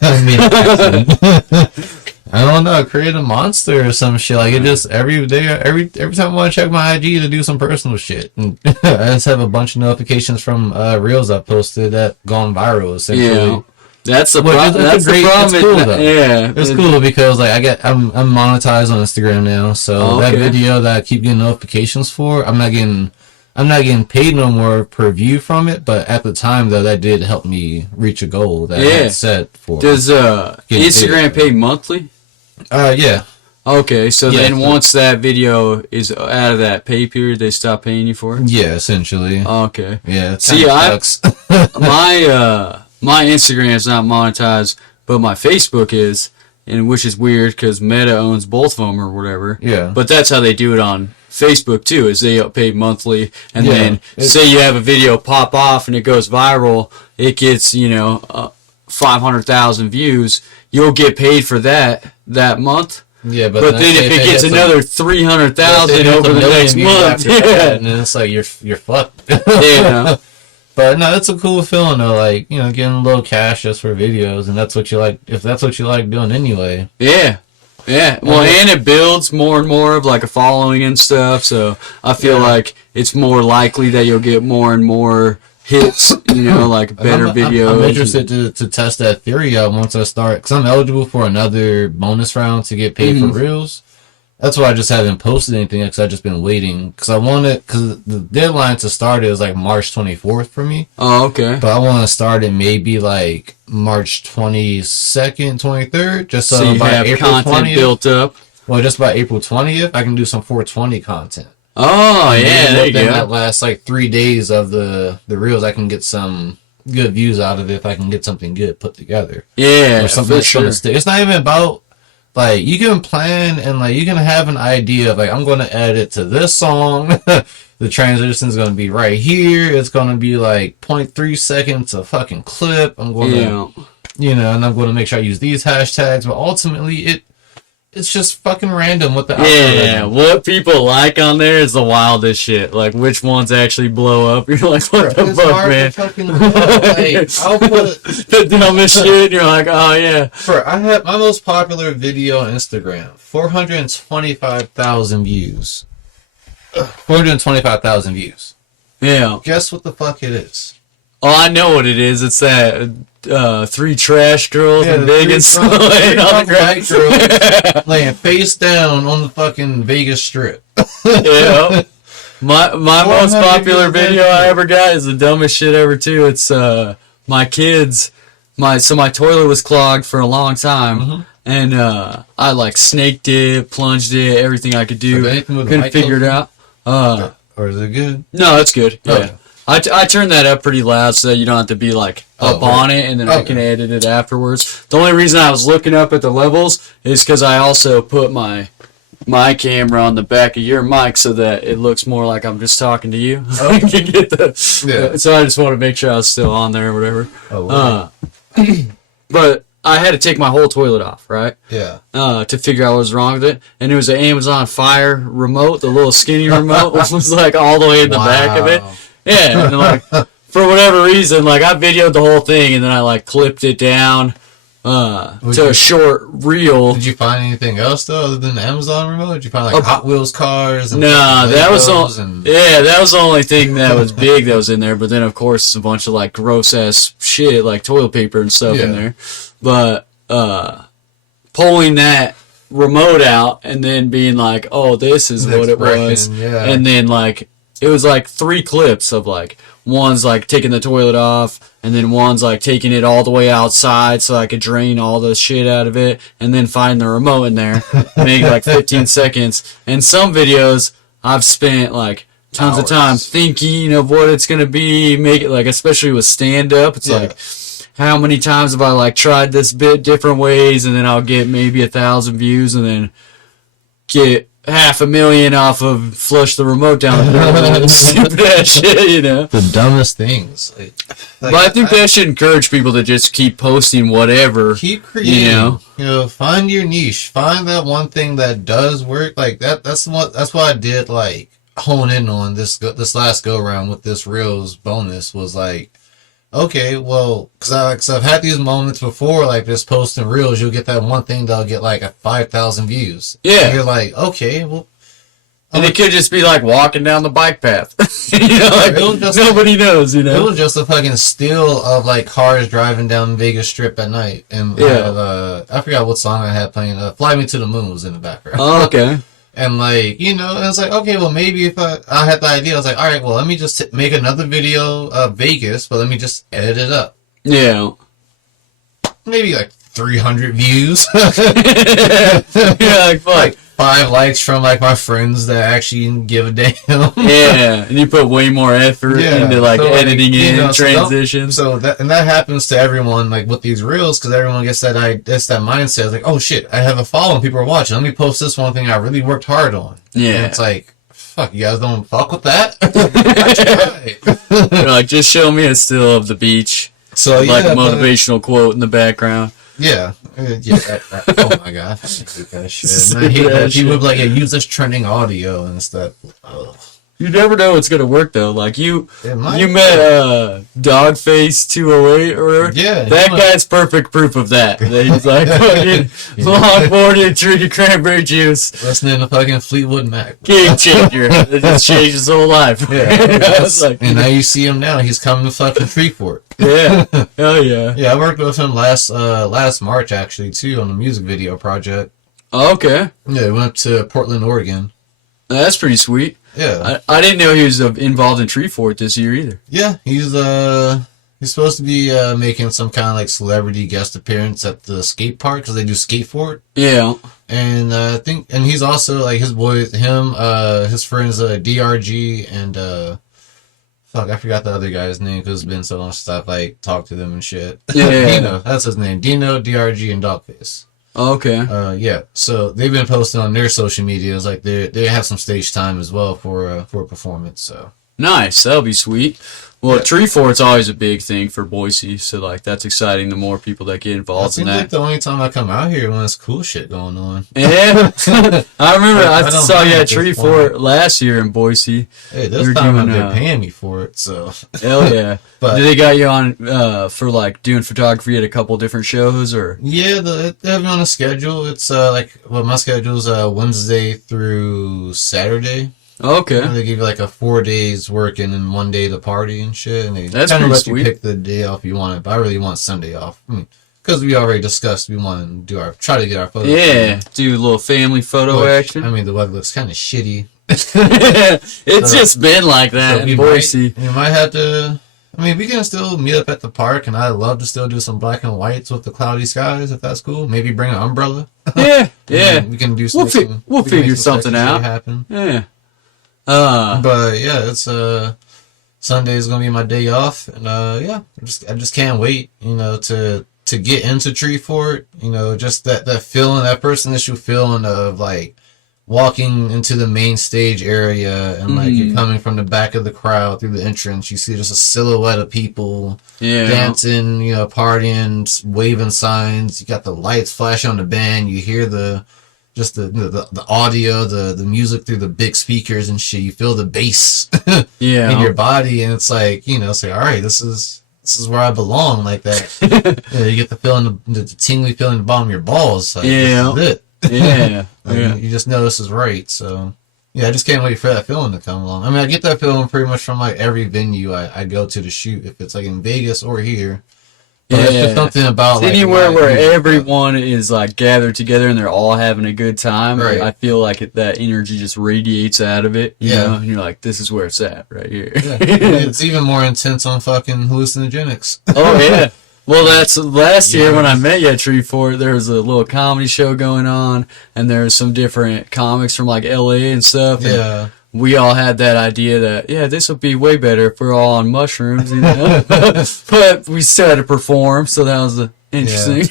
I made an accident. I don't know. I created a monster or some shit. Like it just every day, every time I want to check my IG to do some personal shit, and I just have a bunch of notifications from reels I posted that gone viral. Essentially, Yeah, that's the Which problem. is- That's the it's problem. cool, though. Yeah, it's cool because like I'm monetized on Instagram now, so Oh, that okay. video that I keep getting notifications for, I'm not getting paid no more per view from it, but at the time though, that did help me reach a goal that I Yeah. had set for. Does Getting Instagram paid. pay monthly? Yeah. Okay, so Yeah, then so- once that video is out of that pay period, they stop paying you for it. Yeah, essentially. Okay. Yeah. It See, kinda I- sucks. My Instagram is not monetized, but my Facebook is, and which is weird because Meta owns both of them or whatever. Yeah. But that's how they do it on Facebook too, is they pay monthly, and Yeah, then say you have a video pop off and it goes viral, it gets 500,000 views, you'll get paid for that month. Yeah, But then if it gets another 300,000 over the next month, yeah, and then it's like you're fucked. yeah, But no, it's a cool feeling though, like, getting a little cash just for videos, and that's what you like, if that's what you like doing anyway. yeah. Yeah, well, and it builds more and more of like a following and stuff. So I feel like it's more likely that you'll get more and more hits. Like better videos. I'm interested to test that theory out once I start, because I'm eligible for another bonus round to get paid for reels. That's why I just haven't posted anything, because I've just been waiting. Because the deadline to start is like March 24th for me. Oh, okay. But I want to start it maybe like March 22nd, 23rd, just so, So you by have April content 20th. built up. Well, just by April 20th, I can do some 420 content. Oh, yeah, And there you within go. that last like 3 days of the reels, I can get some good views out of it if I can get something good put together. Yeah, Or something for that's sure. gonna stick. It's not even about, like, you can plan and like you can have an idea of like, I'm going to edit to this song. The transition is going to be right here. It's going to be like 0.3 seconds a fucking clip. I'm going to, and I'm going to make sure I use these hashtags. But ultimately, it's just fucking random with the Yeah, algorithm. what people like on there is the wildest shit. Like, which ones actually blow up. You're like, what the It's fuck, hard man? to fucking know. Like, I'll put The dumbest shit, and you're like, oh, yeah. I have my most popular video on Instagram, 425,000 views. 425,000 views. Yeah. Guess what the fuck it is? Oh, I know what it is. It's that 3 trash girls in the Vegas three drunk- laying three on the drunk white ground. girls laying face down on the fucking Vegas Strip. Yeah. My most 400 popular views video every I day. ever got is the dumbest shit ever too. It's my kids. My toilet was clogged for a long time, and I like snaked it, plunged it, everything I could do. Is there anything with the Couldn't mic figure it close? out. Or is it good? No, it's good. Yeah. Okay. I turned that up pretty loud so that you don't have to be like up Oh, on it, and then I okay. can edit it afterwards. The only reason I was looking up at the levels is because I also put my camera on the back of your mic so that it looks more like I'm just talking to you. I can get Yeah. So I just want to make sure I was still on there or whatever. Oh, wow. But I had to take my whole toilet off, right? Yeah. To figure out what was wrong with it. And it was an Amazon Fire remote, the little skinny remote, which was like all the way in the back of it. Wow. Yeah, and like for whatever reason, like I videoed the whole thing and then I like clipped it down to a short reel. Did you find anything else though other than the Amazon remote? Did you find like Hot Wheels cars? And No, that was Legos that was the only thing that was big that was in there. But then of course it's a bunch of like gross ass shit like toilet paper and stuff in Yeah. there. But pulling that remote out and then being like, oh, this is The what it was, expression, yeah. and then like it was like 3 clips of like one's like taking the toilet off, and then one's like taking it all the way outside so I could drain all the shit out of it, and then find the remote in there, make like 15 seconds. And some videos I've spent like tons of time Hours. thinking of what it's gonna be, make it like, especially with stand up, it's Yeah. like how many times have I like tried this bit different ways, and then I'll get maybe 1,000 views, and then get 500,000 off of flush the remote down the road. Stupid ass shit, you know. The dumbest things. But I think that should encourage people to just keep posting whatever. Keep creating. You know? Find your niche. Find that one thing that does work. Like that's what I did. Like hone in on this last go around with this Reels bonus was like, okay, well, cause I've had these moments before, like just posting Reels, you'll get that one thing that'll get like 5,000 views. Yeah. And you're like, okay, well. And it could just be like walking down the bike path. You know, like nobody knows, you know. It was just a fucking still of like cars driving down Vegas Strip at night. And I forgot what song I had playing. Fly Me to the Moon was in the background. Oh, okay. And like, and it's like, okay, well maybe if I had the idea, I was like, all right, well let me just make another video of Vegas, but let me just edit it up. Yeah. Maybe like 300 views. Yeah, like fuck. Like 5 likes from like my friends that actually give a damn. Yeah, and you put way more effort into like so, editing in transitions. So that happens to everyone like with these reels because everyone gets that mindset like, oh shit, I have a following, people are watching. Let me post this one thing I really worked hard on. Yeah, and it's like, fuck, you guys don't fuck with that. I tried. You're like, just show me a still of the beach. So like a motivational quote in the background. Yeah. Oh my god, I hate that shit. And I hate that people would like, use this trending audio and stuff. Ugh. You never know what's gonna work though. Like you met Dogface 208 or whatever. Yeah, that guy's perfect proof of that. That he's like fucking longboarding, drinking cranberry juice, listening to fucking Fleetwood Mac. Game changer. It just changed his whole life. Yeah, and now you see him now. He's coming to fucking Freeport. Yeah. Oh yeah. Yeah, I worked with him last March actually too on the music video project. Oh, okay. Yeah, we went to Portland, Oregon. That's pretty sweet. Yeah. I didn't know he was involved in Treefort this year either. Yeah, he's supposed to be making some kind of like celebrity guest appearance at the skate park because they do Skatefort. Yeah. And I think, and he's also like his boys, his friends, DRG and fuck, I forgot the other guy's name because it's been so long since I've like talked to them and shit. Yeah. Dino, that's his name. Dino, DRG, and Dogface. Okay. Yeah. So they've been posting on their social medias like they have some stage time as well for a performance. So nice. That'll be sweet. Well, yeah. Treefort's always a big thing for Boise, so like that's exciting. The more people that get involved in that. Like the only time I come out here when there's cool shit going on. Yeah, I remember I saw you at Treefort last year in Boise. Hey, this time they're paying me for it, so. Hell yeah! But did they got you on for like doing photography at a couple different shows or? Yeah, they have me on a schedule. It's my schedule is Wednesday through Saturday. Okay. They give you like a 4 days working and 1 day to party and shit, and they kind of let sweet. you pick the day off you want it. But I really want Sunday off because we already discussed we want to try to get our photos. Yeah, do a little family photo action. I mean, the weather looks kind of shitty. It's just been like that in Boise. We might have to. I mean, we can still meet up at the park, and I'd love to still do some black and whites with the cloudy skies if that's cool. Maybe bring an umbrella. Yeah, yeah. We can do some. We'll figure something out. Happen. Yeah. But yeah, it's Sunday is gonna be my day off, and yeah, I just can't wait, to get into Treefort, just that feeling, that personal feeling of like walking into the main stage area and like you're coming from the back of the crowd through the entrance, you see just a silhouette of people dancing, partying, waving signs, you got the lights flash on the band, you hear the audio, the music through the big speakers and shit. You feel the bass in your body, and it's like, it's like, all right, this is where I belong, like that. You get the feeling, the tingly feeling in the bottom of your balls. Like, this is it. Yeah. You just know this is right. So yeah, I just can't wait for that feeling to come along. I mean, I get that feeling pretty much from like every venue I go to shoot, if it's like in Vegas or here. But it's something about like, anywhere where everyone is like gathered together and they're all having a good time. Right. I feel like that energy just radiates out of it. You know? And you're like, this is where it's at right here. Yeah. It's even more intense on fucking hallucinogenics. Oh yeah. Well, that's last year when I met you at Treefort. There was a little comedy show going on, and there's some different comics from like LA and stuff. Yeah. we all had that idea that, yeah, this would be way better if we're all on mushrooms, you know? But we still had to perform, so that was interesting.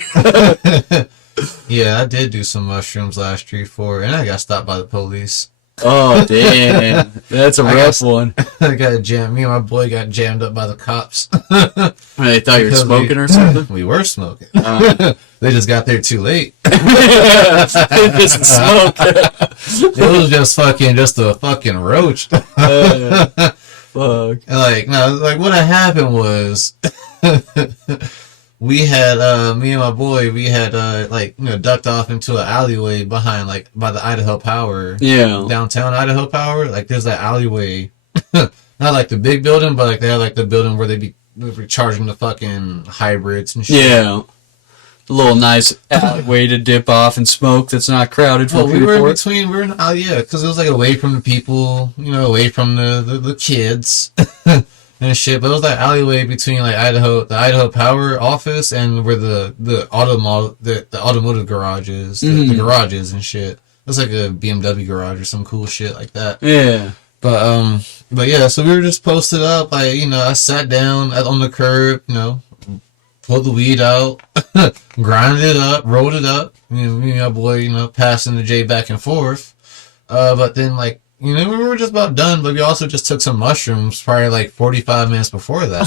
Yeah, I did do some mushrooms last year and I got stopped by the police. Oh, damn. That's a rough one. I got jammed. Me and my boy got jammed up by the cops. They thought you were Because smoking or something? We were smoking. They just got there too late. Just smoke. It was just a fucking roach. Fuck. And like, no, like what had happened was we had me and my boy, we had like, you know, ducked off into an alleyway behind, like, by the Idaho Power. Yeah. Downtown Idaho Power. Like, there's that alleyway. Not like the big building, but like they had like the building where they be charging the fucking hybrids and shit. Yeah. A little nice alleyway to dip off and smoke that's not crowded for Well, we people. were in between. We were in, yeah, because it was like away from the people, you know, away from the kids and shit. But it was that alleyway between like the Idaho Power office and where the automotive garages, the garages and shit. It was like a BMW garage or some cool shit like that. Yeah. But yeah, so we were just posted up. Like, you know, I sat down on the curb, you know, pulled the weed out, grinded it up, rolled it up. You know, me and my boy, you know, passing the J back and forth. But then, like, you know, we were just about done, but we also just took some mushrooms probably like 45 minutes before that.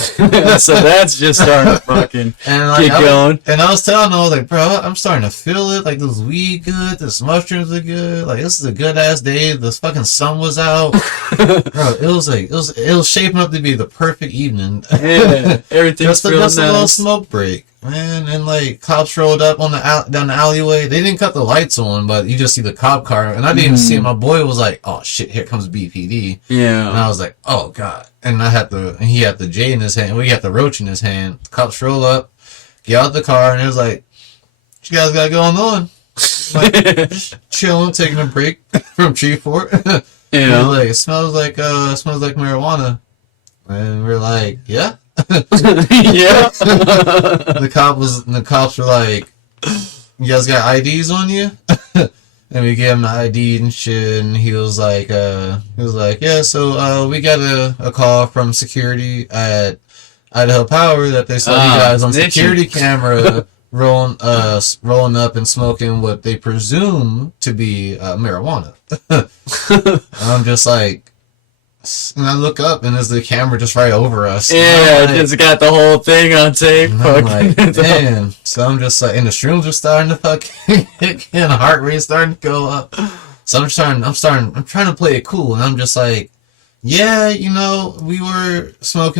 So that's just starting to fucking And like, get going. I was telling him, I was like, bro, I'm starting to feel it. Like, this weed good, this mushrooms are good. Like, this is a good ass day. The fucking sun was out. Bro, it was shaping up to be the perfect evening. Yeah, everything's just a real little nice. smoke break, man. And like, cops rolled up on down the alleyway. They didn't cut the lights on, but you just see the cop car. And I didn't even see it. My boy was like, "Oh shit, here comes BPD." And Yeah. I was like, "Oh god!" And he had the J in his hand. We had the roach in his hand. The cops roll up, get out the car, and it was like, "What you guys got going on?" Like, just chilling, taking a break from Tree Fort. You It know? was like, it smells like marijuana, and we're like, yeah. Yeah. The cops were like, "You guys got IDs on you?" And we gave him the ID and shit, and he was like, "Yeah, so we got a call from security at Idaho Power that they saw you guys on snitching. security camera rolling up and smoking what they presume to be marijuana." I'm just like, and I look up and there's the camera just right over us. Yeah, it's got the whole thing on tape. And I'm like, man. So I'm just like, and the shrooms are starting to fucking kick in, the heart rate's starting to go up. So I'm trying to play it cool, and I'm just like, yeah, you know, we smoked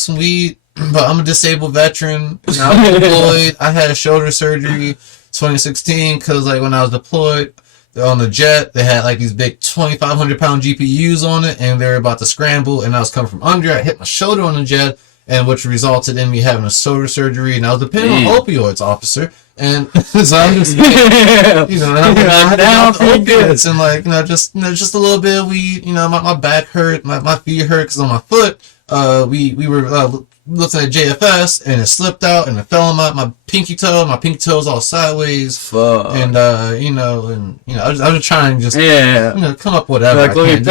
some weed, but I'm a disabled veteran, and I was deployed. I had a shoulder surgery 2016, because like when I was deployed, on the jet, they had like these big 2,500 pound GPUs on it, and they were about to scramble, and I was coming from under. I hit my shoulder on the jet, and which resulted in me having a shoulder surgery, and I was depending on opioids, officer. And so I'm just, you know, I'm down opiates, and like, you know, just a little bit of weed. You know, my back hurt, my feet hurt because on my foot, we were looking at JFS, and it slipped out, and it fell on my pinky toe. My pinky toe was all sideways. Fuck. And I was just trying to Yeah. come up with whatever. Like, let me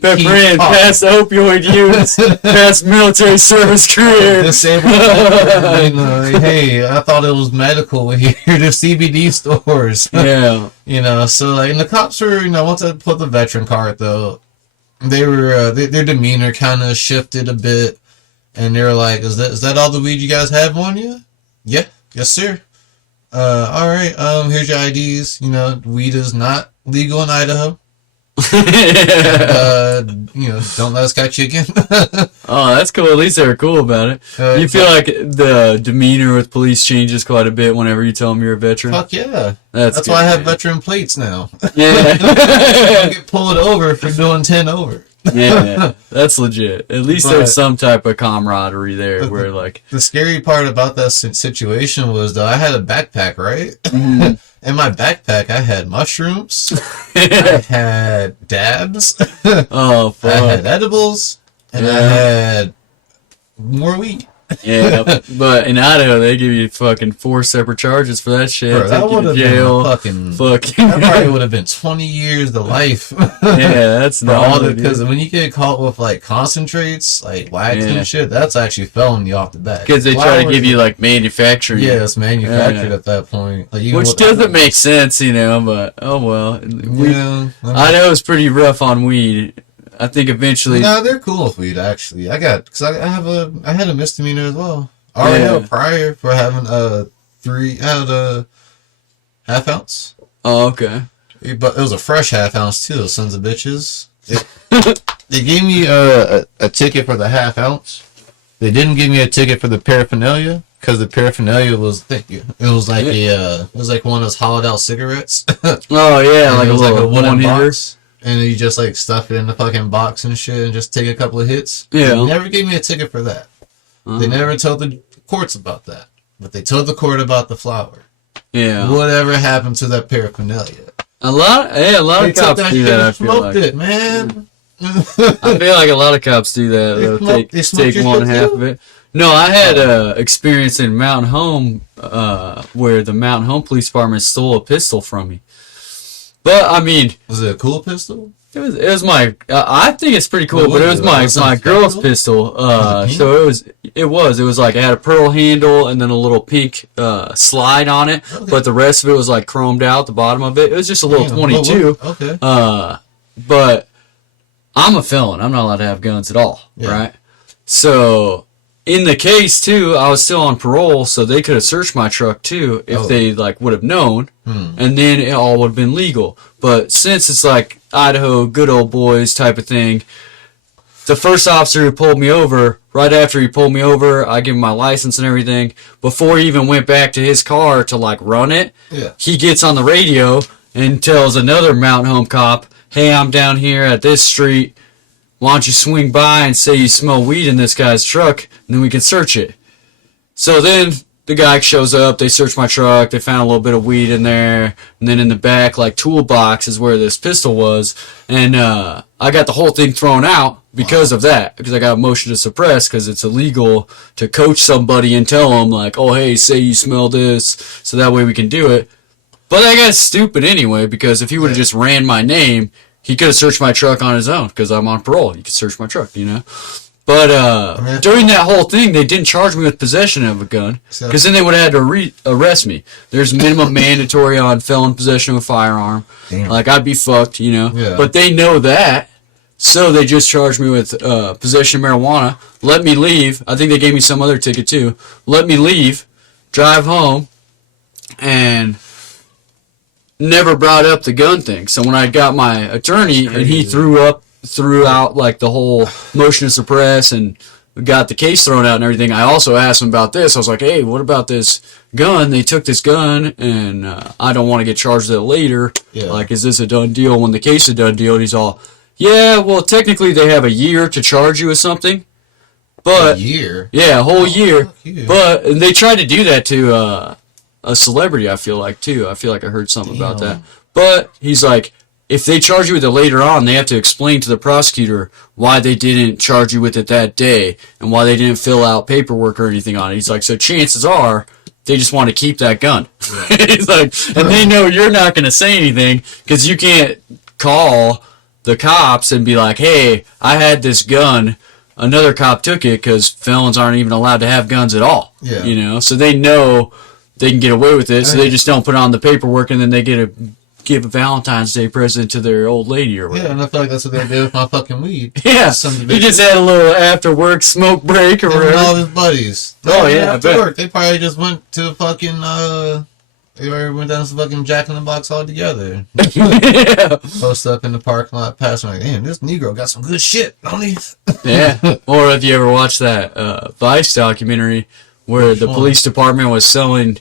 pepper keep in up. past opioid use, past military service career. Disabled. Hey, I thought it was medical here. There's CBD stores. Yeah. You know, so like, and the cops were, you know, once I put the veteran card though, they were their demeanor kind of shifted a bit, and they were like, "Is that all the weed you guys have on you?" Yeah, yes sir. All right. Here's your IDs. You know, weed is not legal in Idaho. You know, don't let us catch you again. Oh, that's cool. At least they were cool about it. You feel like the demeanor with police changes quite a bit whenever you tell them you're a veteran. Fuck yeah. That's why I have man. veteran plates now. Yeah. I get pulled over for doing 10 over. Yeah, that's legit. At least But- there's some type of camaraderie there where, like, The scary part about that situation was, though, I had a backpack, right? In my backpack, I had mushrooms, I had dabs, oh, I had fuck. edibles, and I Yeah. had more weed. Yeah, but in Idaho they give you fucking 4 separate charges for that shit. Bro, that Take you would to have jail. been Fucking. that probably would have been 20 years to life. Yeah, that's For all not because when you get caught with like concentrates, like wax Yeah. and shit, that's actually felony off the bat. because they try to Flowers- give you like manufacturing. Yeah, it's manufactured Yeah. at that point. Like, even Which with- doesn't make sense, you know, but oh well. Yeah, I know it's pretty rough on weed. I think eventually. No, they're cool with weed actually. I had a misdemeanor as well. I already Yeah. had a prior for having I had a half ounce. Oh, okay. But it was a fresh half ounce too, those sons of bitches. They gave me a ticket for the half ounce. They didn't give me a ticket for the paraphernalia because the paraphernalia was thank you. It was like it was like one of those hollowed out cigarettes. Oh yeah, And like it a was little wooden one hitter. box, and you just like stuff it in the fucking box and shit, and just take a couple of hits. Yeah. They never gave me a ticket for that. They never told the courts about that, but they told the court about the flower. Yeah. Whatever happened to that paraphernalia? A lot They of took cops that do shit that. I and feel smoked like. it, man. I feel like a lot of cops do that. They They'll smoke- they smoke take your one shit half too? of it. No, I had experience in Mountain Home where the Mountain Home Police Department stole a pistol from me. But I mean, Was it a cool pistol? it was my. I think it's pretty cool, What but it was was it? my Was it my a girl's pistol? pistol. Was it So it was like it had a pearl handle and then a little pink slide on it, Okay. but the rest of it was like chromed out. The bottom of it, it was just a little Damn, 22. Okay. But I'm a felon. I'm not allowed to have guns at all, Yeah. right? So in the case too, I was still on parole, so they could have searched my truck too if Oh. they like would have known, and then it all would have been legal. But since it's like Idaho, good old boys type of thing, the first officer who pulled me over, right after he pulled me over, I give him my license and everything. Before he even went back to his car to like run it, Yeah. he gets on the radio and tells another Mountain Home cop, "Hey, I'm down here at this street. Why don't you swing by and say you smell weed in this guy's truck, and then we can search it." So then the guy shows up, they search my truck, they found a little bit of weed in there, and then in the back, like, toolbox is where this pistol was, and I got the whole thing thrown out because of that, because I got a motion to suppress, because it's illegal to coach somebody and tell them, like, oh, hey, say you smell this, so that way we can do it. But that guy's stupid anyway, because if he would have just ran my name, he could have searched my truck on his own, because I'm on parole. He could search my truck, you know? But during that whole thing, they didn't charge me with possession of a gun, because then they would have had to arrest me. There's minimum mandatory on felon possession of a firearm. Damn. Like, I'd be fucked, you know? Yeah. But they know that, so they just charged me with possession of marijuana, let me leave. I think they gave me some other ticket, too. Let me leave, drive home, and never brought up the gun thing. So when I got my attorney and he threw out like the whole motion to suppress and got the case thrown out and everything, I also asked him about this. I was like, hey, what about this gun? They took this gun and I don't want to get charged with it later. Yeah. Like, is this a done deal when the case is a done deal? And he's all, yeah, well, technically they have a year to charge you with something. But A year. yeah, a whole year. fuck you. But and they tried to do that to a celebrity, I feel like, too. I feel like I heard something about that. Damn. But he's like, if they charge you with it later on, they have to explain to the prosecutor why they didn't charge you with it that day and why they didn't fill out paperwork or anything on it. He's like, so chances are they just want to keep that gun. He's like, and they know you're not going to say anything because you can't call the cops and be like, hey, I had this gun. Another cop took it because felons aren't even allowed to have guns at all. Yeah. You know, so they know they can get away with it, so they just don't put on the paperwork, and then they give a Valentine's Day present to their old lady or Yeah, whatever. and I feel like that's what they did with my fucking weed. Yeah, Some of the he just bitches. had a little after work smoke break or Him and all whatever. his buddies. Oh, They yeah, didn't I have to bet. work. They probably just went to fucking they already went down to fucking Jack in the Box all together. Yeah, Post up in the parking lot, passing like, damn, this Negro got some good shit, don't he? yeah. Or if you ever watched that Vice documentary where the one? police department was selling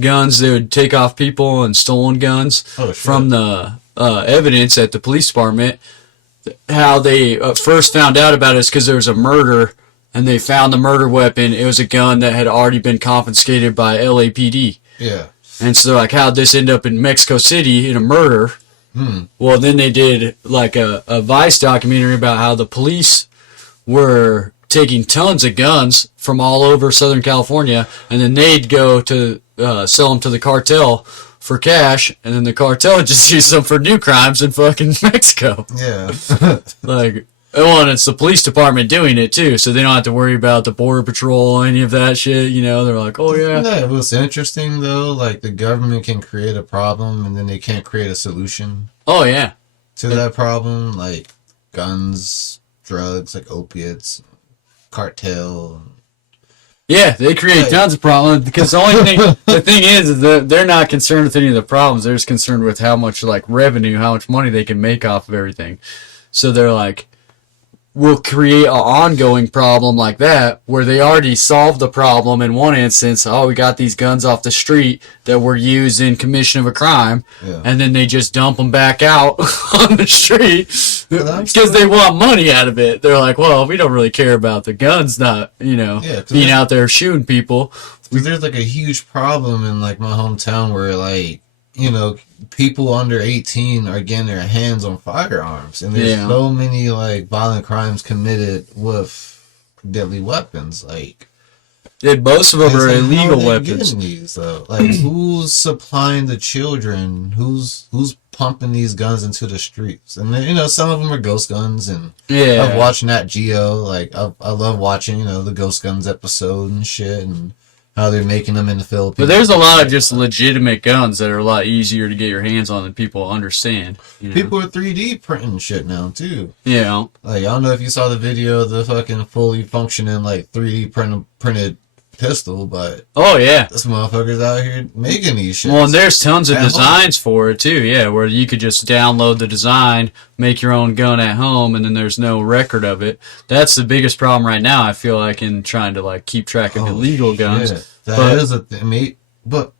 guns, they would take off people and stolen guns Oh, shit. from the evidence at the police department. How they first found out about it is because there was a murder and they found the murder weapon. It was a gun that had already been confiscated by LAPD. Yeah. And so they're like, how'd this end up in Mexico City in a murder? Well, then they did like a Vice documentary about how the police were taking tons of guns from all over Southern California, and then they'd go to sell them to the cartel for cash, and then the cartel just uses them for new crimes in fucking Mexico. Yeah. Like, well, and it's the police department doing it too, so they don't have to worry about the border patrol or any of that shit. You know, they're like, oh yeah. No, what's interesting though, like the government can create a problem and then they can't create a solution Oh yeah. to that problem, like guns, drugs, like opiates, cartel. Yeah, they create Right. tons of problems because the thing is that they're not concerned with any of the problems. They're just concerned with how much like revenue, how much money they can make off of everything. So they're like, we'll create an ongoing problem like that where they already solved the problem in one instance. Oh, we got these guns off the street that were used in commission of a crime, Yeah. and then they just dump them back out on the street that's because they want money out of it. They're like, well, we don't really care about the guns not, Yeah, 'cause being there's- out there shooting people. Because there's like a huge problem in like my hometown where like, you know, people under 18 are getting their hands on firearms, and there's Yeah. so many like violent crimes committed with deadly weapons. Like, Most of them it's are like, how illegal they weapons. getting these though? Like, who's supplying the children? Who's pumping these guns into the streets? And then, you know, some of them are ghost guns, and Yeah. I've watched Nat Geo. Like, I love watching, you know, the Ghost Guns episode and shit, and how they're making them in the Philippines. But there's a lot of just legitimate guns that are a lot easier to get your hands on than people understand. You know? People are 3D printing shit now too. Yeah. Like, I don't know if you saw the video of the fucking fully functioning like 3D printed pistol, but Oh yeah. this motherfucker's out here making these shit. Well, and there's tons of At home. designs for it too. Yeah, where you could just download the design, make your own gun at home, and then there's no record of it. That's the biggest problem right now. I feel like in trying to like keep track of illegal guns. That But- is a thing, mate. But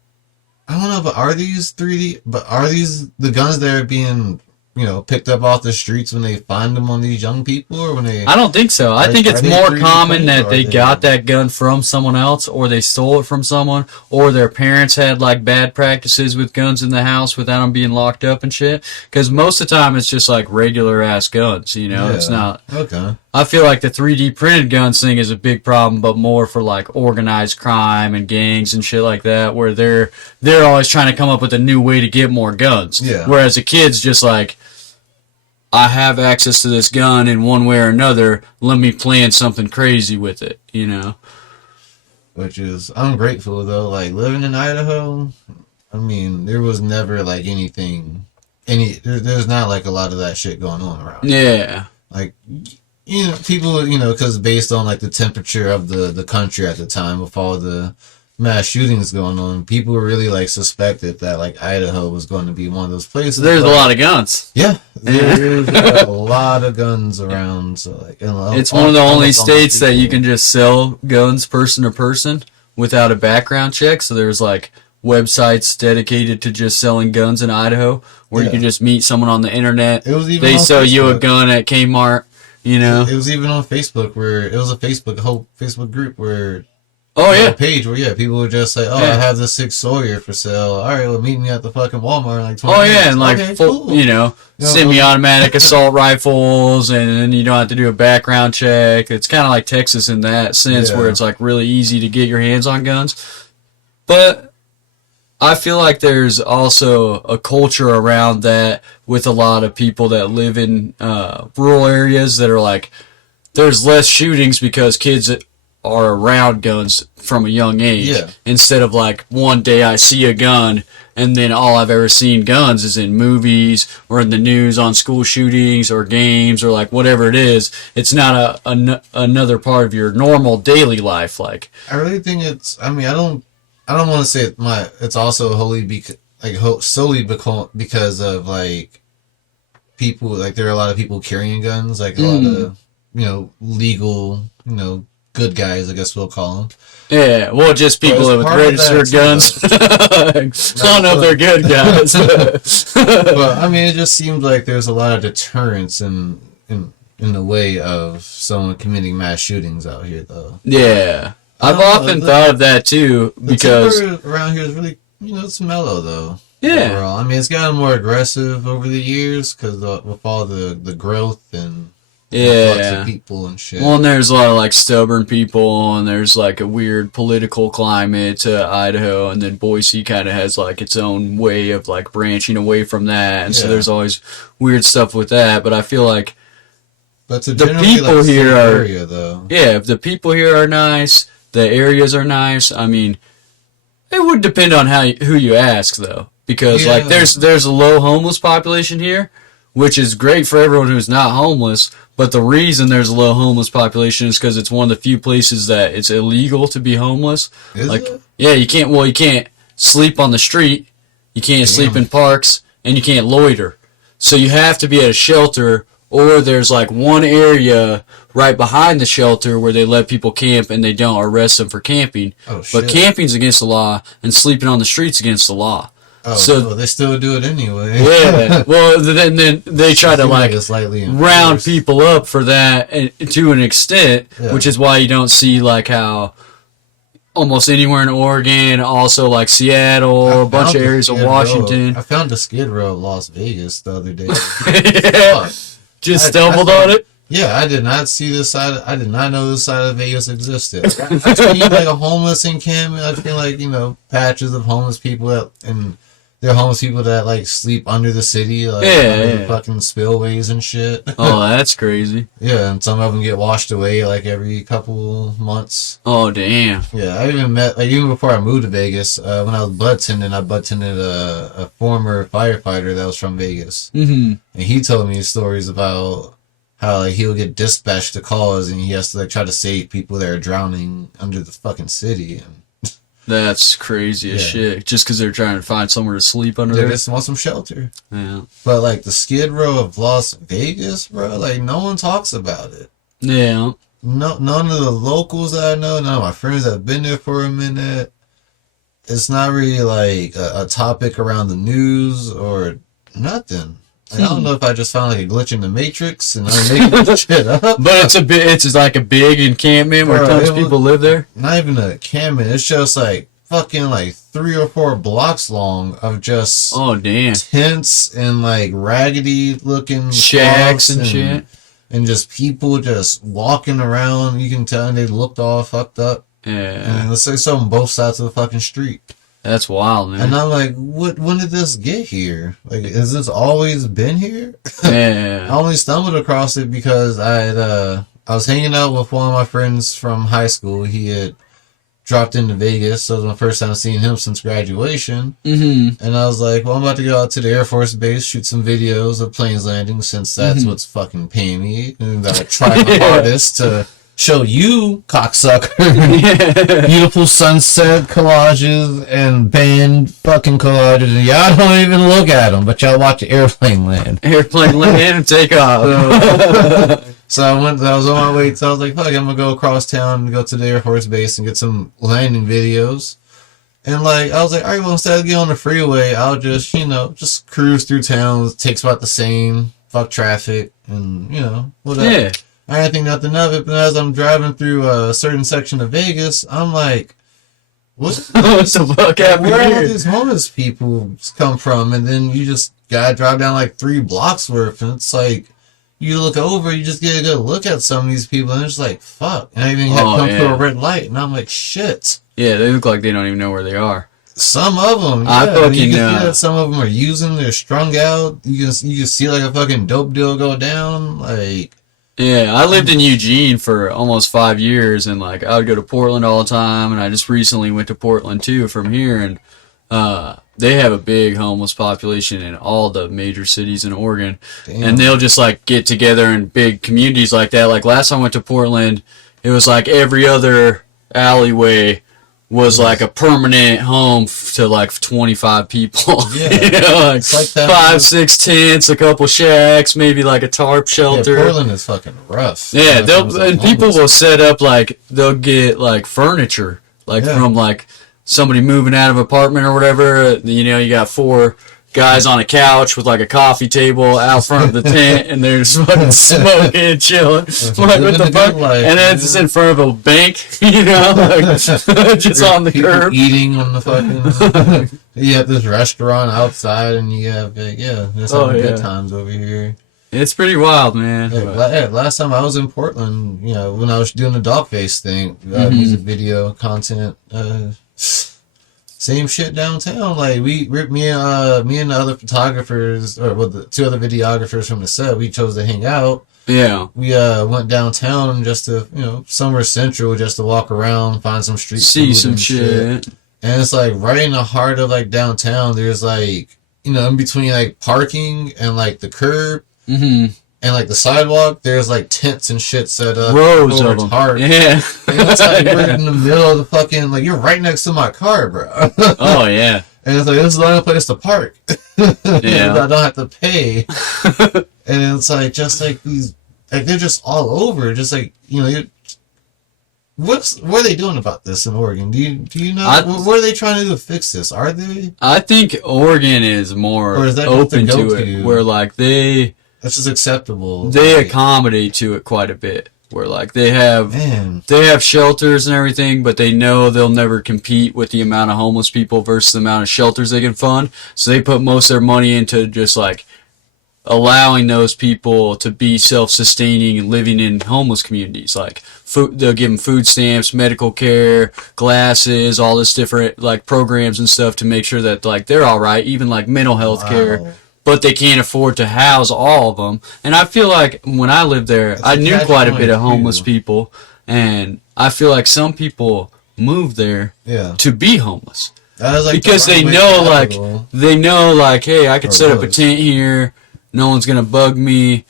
I don't know. But are these 3D? But are these the guns that are being, you know, picked up off the streets when they find them on these young people, or when they? I don't think so. I Are- think it's are they more 3D common printed, that or they are they- got that gun from someone else, or they stole it from someone, or their parents had like bad practices with guns in the house without them being locked up and shit. Because most of the time it's just like regular ass guns, you know. It's Yeah. not. Okay. I feel like the 3D printed guns thing is a big problem, but more for like organized crime and gangs and shit like that, where they're always trying to come up with a new way to get more guns. Yeah. Whereas a kid's just like, I have access to this gun in one way or another. Let me plan something crazy with it, you know? Which is, I'm grateful though. Like living in Idaho, I mean, there was never like there's not like a lot of that shit going on around. Yeah. Like, you know, people, you know, because based on like the temperature of the country at the time with all the mass shootings going on, people were really like suspected that like Idaho was going to be one of those places. There's a but- lot of guns. Yeah, there's a lot of guns around. So like, It's one of the only almost all states that you people. can just sell guns person to person without a background check. So there's like websites dedicated to just selling guns in Idaho where you Yeah. can just meet someone on the internet. It was even They on sell you a Facebook. gun at Kmart, you know? It was even on Facebook where it was a whole Facebook group where Oh, a yeah. page where people would just say, "Oh, Yeah. I have the 6 Sawyer for sale. All right, well, meet me at the fucking Walmart in like 20 Oh, minutes." yeah. And like, Okay, full, cool. you know, You know, semi-automatic assault rifles, and then you don't have to do a background check. It's kind of like Texas in that sense Yeah. where it's like really easy to get your hands on guns. But I feel like there's also a culture around that with a lot of people that live in rural areas that are like, there's less shootings because kids are around guns from a young age. Yeah. Instead of like one day I see a gun and then all I've ever seen guns is in movies or in the news on school shootings or games or like whatever it is. It's not another part of your normal daily life. Like, I really think it's. I mean, I don't want to say it's also solely because of like people. Like there are a lot of people carrying guns. Like a lot of legal good guys, I guess we'll call them. yeah, well, just people Well, with it's part of that, registered guns. I don't know if they're good guys. But I mean, it just seems like there's a lot of deterrence in the way of someone committing mass shootings out here, though. Yeah. I've I don't know, often the- thought of that too The because temper around here is really, it's mellow though. Yeah. Overall. I mean, it's gotten more aggressive over the years because with all the growth and influx Yeah. of people and shit. Well, and there's a lot of like stubborn people, and there's like a weird political climate to Idaho, and then Boise kind of has like its own way of like branching away from that, and so Yeah. there's always weird stuff with that. But I feel like, but it's a the generally, people like, here safe are- area, though. yeah, if the people here are nice, the areas are nice. I mean, it would depend on who you ask though, because like Yeah. there's a low homeless population here, which is great for everyone who's not homeless. But the reason there's a low homeless population is because it's one of the few places that it's illegal to be homeless. Is Like, it? yeah, you can't sleep on the street, you can't sleep in parks, and you can't loiter. So you have to be at a shelter, or there's like one area right behind the shelter where they let people camp and they don't arrest them for camping. Oh, shit. But camping's against the law, and sleeping on the street's against the law. Oh, so- so they still do it anyway. Yeah, well, then they try to Seems like it's slightly round enforced. people up for that to an extent, Yeah. which is why you don't see like how almost anywhere in Oregon, also like Seattle, I a bunch found of the areas of Skid Row. Washington. I found the Skid Row of Las Vegas the other day. Yeah, Fuck. just I stumbled thought- on it. Yeah, I did not see this side. I did not know this side of Vegas existed. I seen like a homeless encampment. I feel like patches of homeless people and they're homeless people that like sleep under the city, like under the Yeah. fucking spillways and shit. Oh, that's crazy. Yeah, and some of them get washed away like every couple months. Oh, damn. Yeah, I even met even before I moved to Vegas. When I was bud tending, I bud tended a former firefighter that was from Vegas, Mm-hmm. and he told me stories about how like he'll get dispatched to calls and he has to like try to save people that are drowning under the fucking city, and That's crazy as Yeah. shit. Just because they're trying to find somewhere to sleep under they there. just want some shelter. Yeah. But like the Skid Row of Las Vegas, bro, like no one talks about it. Yeah. No, none of the locals that I know, none of my friends that have been there for a minute. It's not really like a topic around the news or nothing. Like, I don't know if I just found like a glitch in the matrix and I'm making this shit up. But it's like a big encampment where Bro, tons it of was- people live there. Not even a encampment. It's just like fucking like 3 or 4 blocks long of just Oh, damn. tents and like raggedy looking Shacks spots and shit. and just people just walking around. You can tell they looked all fucked up. Yeah. And it's like so on both sides of the fucking street. That's wild, man. And I'm like, when did this get here? Like, has this always been here? I Yeah. only stumbled across it because I was hanging out with one of my friends from high school. He had dropped into Vegas, so it was my first time seeing him since graduation. Mm-hmm. And I was like, well, I'm about to go out to the Air Force Base, shoot some videos of planes landing, since that's what's fucking paying me. And I try my Yeah. hardest to show you, cocksucker, Yeah. beautiful sunset collages and band fucking collages. And y'all don't even look at them, but y'all watch the airplane land. Airplane land and take off. So I was on my way, so I was like, fuck, I'm gonna go across town and go to the Air Force Base and get some landing videos. And like, I was like, alright, well, instead of getting on the freeway, I'll just, just cruise through town. It takes about the same, fuck traffic, and, whatever. Yeah. I didn't think nothing of it, but as I'm driving through a certain section of Vegas, I'm like, what the fuck happened where all here? these homeless people come from? And then you just gotta drive down like 3 blocks worth, and it's like, you look over, you just get a good look at some of these people, and it's like, fuck. And I even had Oh, come through yeah. a red light, and I'm like, shit. Yeah, they look like they don't even know where they are. Some of them, I yeah. fucking You can know. see that some of them are using, they're strung out. You can see like a fucking dope deal go down, like. Yeah, I lived in Eugene for almost 5 years, and like I would go to Portland all the time, and I just recently went to Portland too from here, and they have a big homeless population in all the major cities in Oregon, Damn. and they'll just like get together in big communities like that. Like last time I went to Portland, it was like every other alleyway was like a permanent home to like 25 people. Yeah. You know, like It's like that 5, with- 6 tents, a couple shacks, maybe like a tarp Yeah, shelter. Portland is fucking rough. Yeah, When it comes to and people homeless. will set up like they'll get like furniture, like Yeah. from like somebody moving out of apartment or whatever. You got 4 guys on a couch with like a coffee table out front of the tent, and they're just fucking smoking and chilling. Like, what living the the fuck? good life, And then it's just in front of a bank, like just on the People curb. eating on the fucking. You have this restaurant outside, and you have there's Oh, having yeah. good times over here. It's pretty wild, man. Last time I was in Portland, you know, when I was doing the dog face thing, music video content, same shit downtown. Like me and the other photographers, or well, the two other videographers from the set, we chose to hang out. Yeah. We went downtown just to, you know, somewhere central, just to walk around, find some street See food some and shit. And it's like right in the heart of like downtown. There's like, you know, in between like parking and like the curb Mm-hmm. and like the sidewalk, there's like tents and shit set up. Rows over of them. tarp. Yeah. And it's like we're in the middle of the fucking, like, you're right next to my car, bro. Oh, yeah. And it's like, this is the only place to park. Yeah. I don't have to pay. And it's like, just like these, like, they're just all over. Just like, you know, what are they doing about this in Oregon? Do you know? What are they trying to do to fix this? Are they? I think Oregon is more Or is that open what they to go it, to? where like That's just acceptable. they Like, accommodate to it quite a bit. Where like they have man. shelters and everything, but they know they'll never compete with the amount of homeless people versus the amount of shelters they can fund. So they put most of their money into just like allowing those people to be self-sustaining and living in homeless communities. Like food, they'll give them food stamps, medical care, glasses, all this different like programs and stuff to make sure that like they're all right, even like mental health care. Wow. But they can't afford to house all of them. And I feel like when I lived there, That's I a knew quite a bit of catch-22. homeless people, and I feel like some people moved there Yeah. to be homeless That was like because the they runway know like capital. hey, I could Or set up a was. tent here, no one's gonna bug me,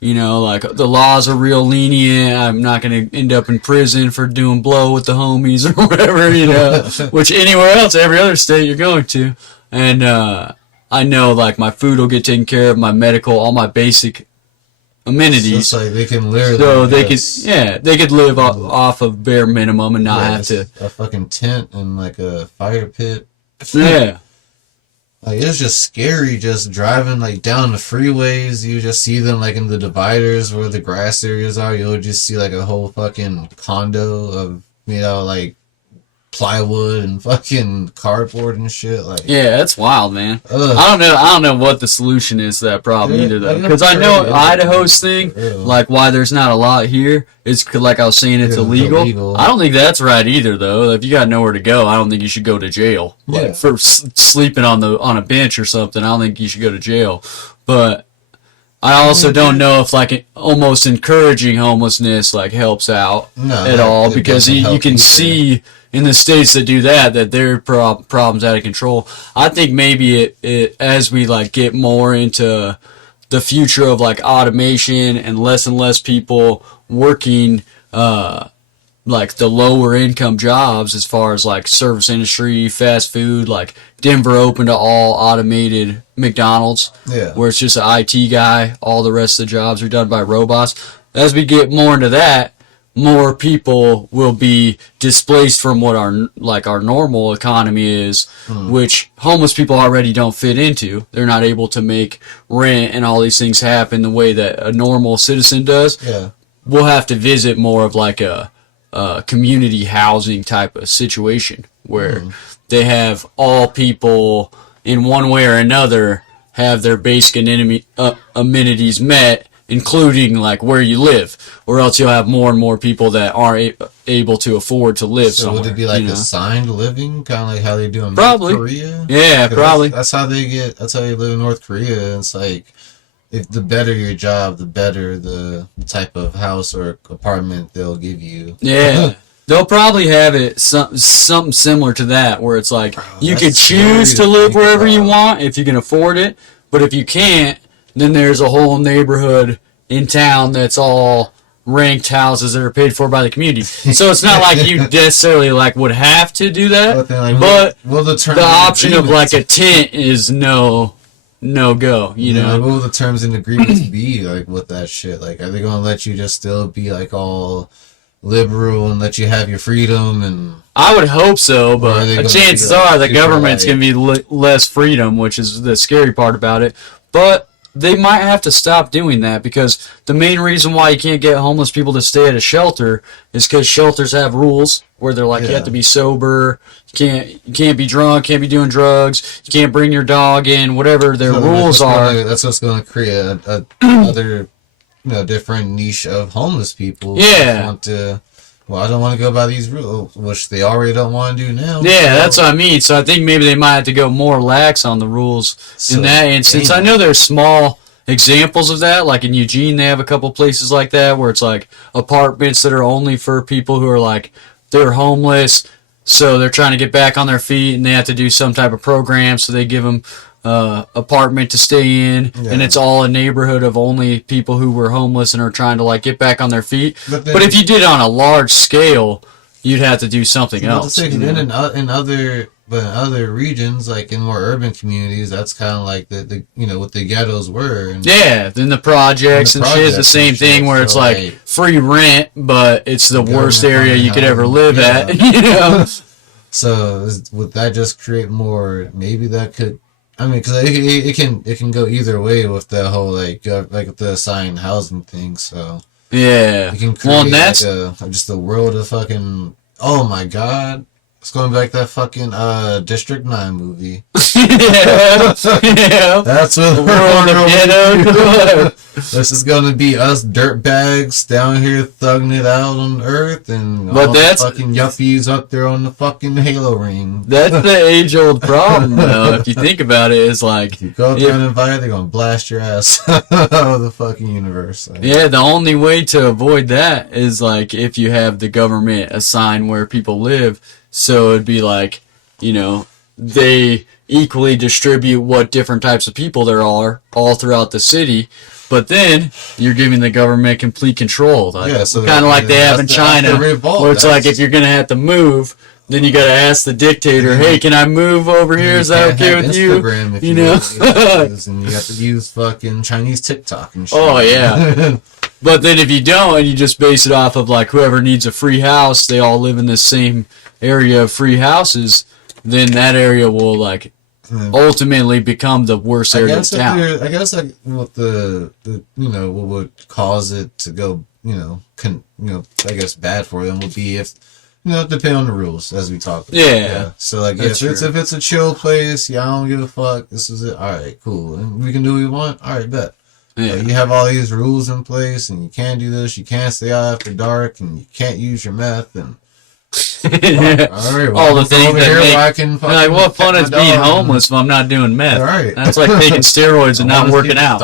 you know, like the laws are real lenient, I'm not gonna end up in prison for doing blow with the homies or whatever, you know, which anywhere else, every other state you're going to. And I know like my food will get taken care of, my medical, all my basic amenities. It's like they can literally. So they just- they could live off of bare minimum and not yeah, have to. a fucking tent and like a fire pit. Yeah, Like it's just scary just driving like down the freeways. You just see them like in the dividers where the grass areas are. You'll just see like a whole fucking condo of, you know, like plywood and fucking cardboard and shit. Like yeah, that's wild, man. ugh. I don't know what the solution is to that problem Yeah, either, though, I never because I know heard of it. Idaho's thing, For real. like why there's not a lot here, is 'cause, like I was saying, it's Yeah, it's illegal. illegal. I don't think that's right either, though. If you got nowhere to go, I don't think you should go to jail. Like Yeah. for sleeping on a bench or something, I don't think you should go to jail. But I also don't know if like almost encouraging homelessness like helps out No, at all, it because doesn't you help can either. see in the states that do that their problems out of control. I think maybe it as we like get more into the future of like automation and less people working like the lower income jobs as far as like service industry, fast food, like Denver opened to all automated McDonald's, Yeah. where it's just an IT guy, all the rest of the jobs are done by robots. As we get more into that, more people will be displaced from what our normal economy is, which homeless people already don't fit into. They're not able to make rent and all these things happen the way that a normal citizen does. Yeah. We'll have to visit more of like a community housing type of situation where they have all people in one way or another have their basic amenities met, including like where you live, or else you'll have more and more people that aren't able to afford to live So somewhere. would it be like you know? assigned living, kind of like how they do in Probably. North Korea? Yeah, 'Cause probably. That's how they get. That's how they live in North Korea. It's like, if the better your job, the better the type of house or apartment they'll give you. Yeah. They'll probably have it something similar to that, where it's like you that's could choose scary to to live think wherever you about. want if you can afford it, but if you can't, then there's a whole neighborhood in town that's all ranked houses that are paid for by the community. So it's not like you necessarily like would have to do that, Then, like, but will the terms the and option of like a agreements- tent is no go. You Yeah, know. like, what will the terms and agreements be like with that shit? Like, are they gonna let you just still be like all liberal and let you have your freedom and? I would hope so, Or are but they gonna chances be like are the super government's like- going to be less freedom, which is the scary part about it. But they might have to stop doing that, because the main reason why you can't get homeless people to stay at a shelter is because shelters have rules where they're like, you have to be sober, you can't be drunk, can't be doing drugs, you can't bring your dog in, whatever their rules are. That's what's going to create a other, different niche of homeless people. Yeah. I don't want to go by these rules, which they already don't want to do now. Yeah, that's what I mean. So I think maybe they might have to go more lax on the rules in that instance. I know there's small examples of that, like in Eugene, they have a couple places like that where it's like apartments that are only for people who are like, they're homeless, so they're trying to get back on their feet, and they have to do some type of program, so they give them apartment to stay in, and it's all a neighborhood of only people who were homeless and are trying to like get back on their feet. But if you did it on a large scale, you'd have to do something else. In other regions, like in more urban communities, that's kind of like the what the ghettos were. And then the projects and shit is the same thing, where it's like free rent, but it's the worst area you could ever live at. So would that just create more? Maybe that could. I mean, because it can go either way with the whole like the assigned housing thing. So it can create just a world of fucking. Oh my god. It's going back to that fucking District 9 movie. That's what the world of ghetto. This is going to be us dirtbags down here thugging it out on Earth, and all the fucking yuppies up there on the fucking Halo ring. That's the age-old problem, though. If you think about it, it's like, if you go up there and invite, they're going to blast your ass out of the fucking universe. Like, the only way to avoid that is like if you have the government assign where people live. So it'd be like, they equally distribute what different types of people there are all throughout the city, but then you're giving the government complete control. Like, kind of like they have in China, where it's like if you're going to have to move, then you got to ask the dictator, hey, can I move over here? Is that okay with you? And you have to use fucking Chinese TikTok and shit. Oh, yeah. But then if you don't, and you just base it off of like whoever needs a free house, they all live in the same area of free houses, then that area will like ultimately become the worst area of town. I guess like what the what would cause it to go I guess bad for them would be if depending on the rules as we talked about. Yeah. So like if it's a chill place, I don't give a fuck. This is it. All right, cool, and we can do what we want. All right, bet. Yeah. You have all these rules in place, and you can't do this. You can't stay out after dark, and you can't use your meth, and all right, all the things that make like, what fun is being homeless if I'm not doing meth? All right. That's like taking steroids and not working out.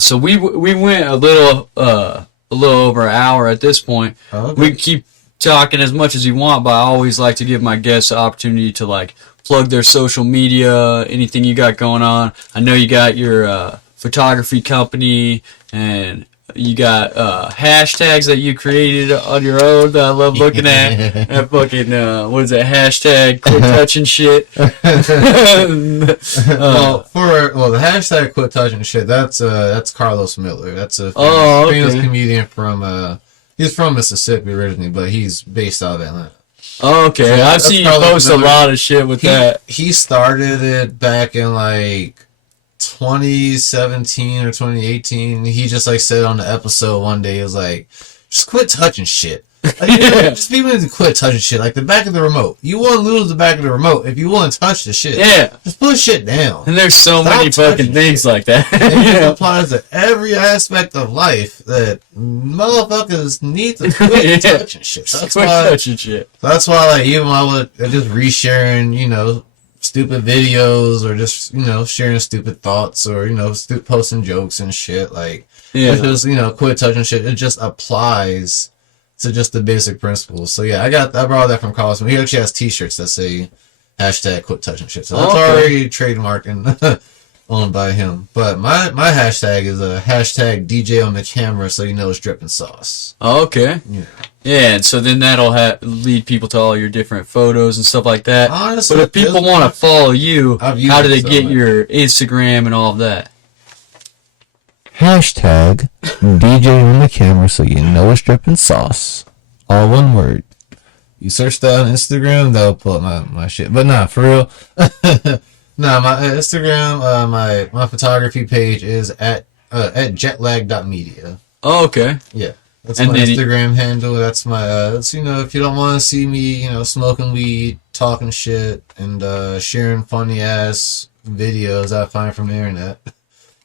So we went a little over an hour at this point. Okay. We can keep talking as much as you want, but I always like to give my guests the opportunity to like plug their social media, anything you got going on. I know you got your photography company, and you got hashtags that you created on your own that I love looking at. That fucking what is that hashtag quit touching shit? The hashtag quit touching shit, that's Carlos Miller. That's a famous comedian from he's from Mississippi originally, but he's based out of Atlanta. Okay, so I've seen you post a lot of shit with that. He started it back in like 2017 or 2018. He just like said on the episode one day, he was like, just quit touching shit. Like, just people need to quit touching shit. Like the back of the remote. You want to lose the back of the remote if you want to touch the shit. Yeah. Just put shit down. And there's so many fucking things like that. It applies to every aspect of life that motherfuckers need to quit touching shit. That's why like even I would just resharing, stupid videos or just, sharing stupid thoughts or, posting jokes and shit. Like, just, quit touching shit. It just applies to just the basic principles. So yeah, I brought that from Carlos. He actually has t-shirts that say hashtag quit touching shit. So that's already trademarked and owned by him. But my hashtag is a hashtag DJ on the camera, so it's dripping sauce. Okay. Yeah, and so then that'll lead people to all your different photos and stuff like that. Honestly, but if people want to follow you, how do they get your Instagram and all of that? Hashtag DJ on the camera, so it's dripping sauce. All one word. You search that on Instagram, that'll pull up my shit. But nah, for real. No, my Instagram, my photography page is at jetlag.media. Oh, okay. Yeah. That's And my then Instagram handle. That's my that's, if you don't want to see me, smoking weed, talking shit, and sharing funny ass videos I find from the internet,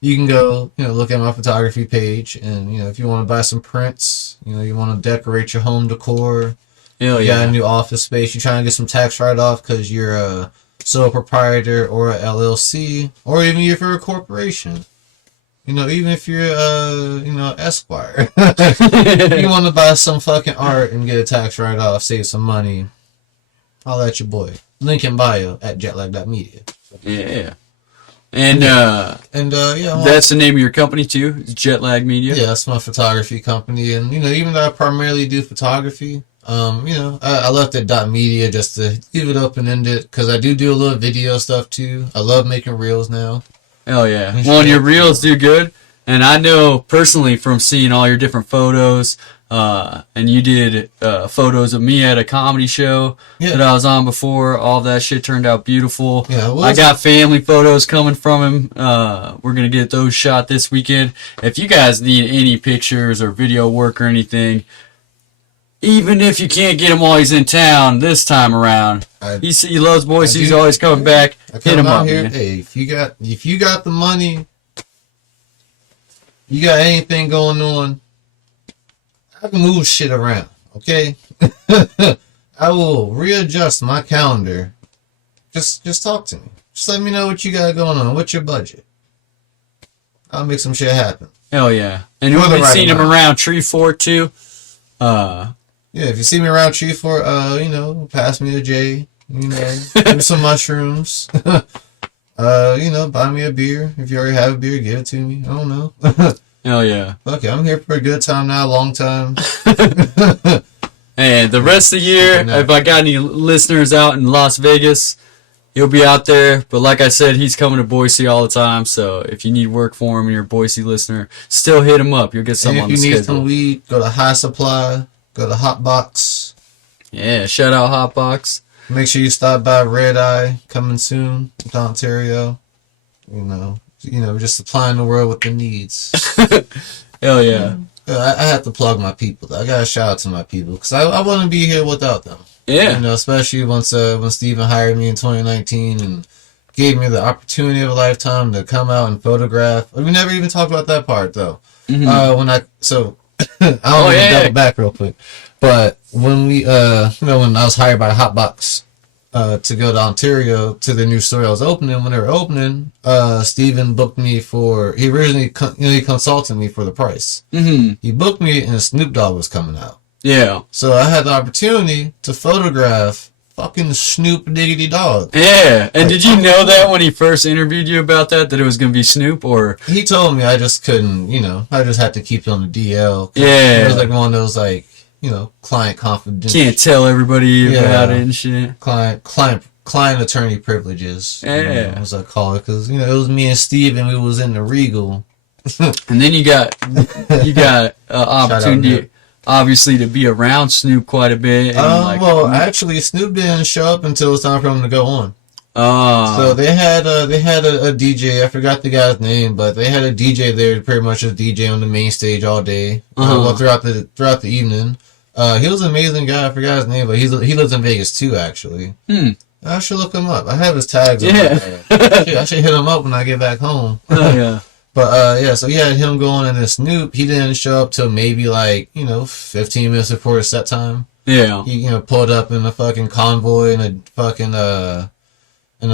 you can go, look at my photography page, and if you want to buy some prints, you want to decorate your home decor, Hell you got yeah. a new office space, you're trying to get some tax write-off because you're a sole proprietor or a LLC, or even if you're a corporation. Even if you're Esquire, you want to buy some fucking art and get a tax write-off, save some money, I'll at your boy. Link in bio at jetlag.media. Yeah. And yeah, that's the name of your company too? Is Jetlag Media? yeah, that's my photography company, and even though I primarily do photography, I left it .media just to leave it open-ended because I do a little video stuff too. I love making reels now. Hell yeah. Well, and your reels do good. And I know personally from seeing all your different photos, and you did photos of me at a comedy show that I was on before. All that shit turned out beautiful. Yeah, I got family photos coming from him. We're going to get those shot this weekend. If you guys need any pictures or video work or anything, even if you can't get him while he's in town this time around, he loves Boise. He's always coming back. Hit him up, man. Hey, if you got the money, you got anything going on, I can move shit around. Okay, I will readjust my calendar. Just talk to me. Just let me know what you got going on. What's your budget? I'll make some shit happen. Hell yeah. And we've been seeing him around Tree Fort too. Yeah, if you see me around Tree Fort, pass me a J. Give me some mushrooms. Buy me a beer. If you already have a beer, give it to me. I don't know. Hell yeah. Okay, I'm here for a good time now, long time. And the rest of the year, if I got any listeners out in Las Vegas, he'll be out there. But like I said, he's coming to Boise all the time. So if you need work for him and you're a Boise listener, still hit him up. You'll get something on the schedule. If you need some weed, go to High Supply. Go to Hotbox. Yeah, shout out Hotbox. Make sure you stop by Red Eye, coming soon to Ontario. Just supplying the world with the needs. Hell yeah. I have to plug my people, though. I gotta shout out to my people, because I wouldn't be here without them. Yeah. Especially when Steven hired me in 2019 and gave me the opportunity of a lifetime to come out and photograph. We never even talked about that part, though. Mm-hmm. I'll double back real quick. But when we, when I was hired by Hotbox to go to Ontario to the new store I was opening, when they were opening, Steven booked me he originally he consulted me for the price. Mm-hmm. He booked me and Snoop Dogg was coming out. Yeah. So I had the opportunity to photograph fucking Snoop Diggity Dogg. Yeah. And did you know that when he first interviewed you about that it was going to be Snoop, or? He told me I just couldn't, I just had to keep it on the DL. Yeah. It was like one of those, client confidential. Can't tell everybody about it and shit. Client attorney privileges. Yeah. As I call it. Because, it was me and Steve and we was in the Regal. And then you got opportunity, obviously, to be around Snoop quite a bit. And actually, Snoop didn't show up until it was time for him to go on. Oh. So they had a DJ. I forgot the guy's name, but they had a DJ there, pretty much just DJ on the main stage all day. Throughout the evening. He was an amazing guy. I forgot his name, but he lives in Vegas too, actually. I should look him up. I have his tags. Yeah. I should hit him up when I get back home. Oh yeah. But so he had him going, and then Snoop, he didn't show up till maybe 15 minutes before his set time. Yeah. He pulled up in a fucking convoy in a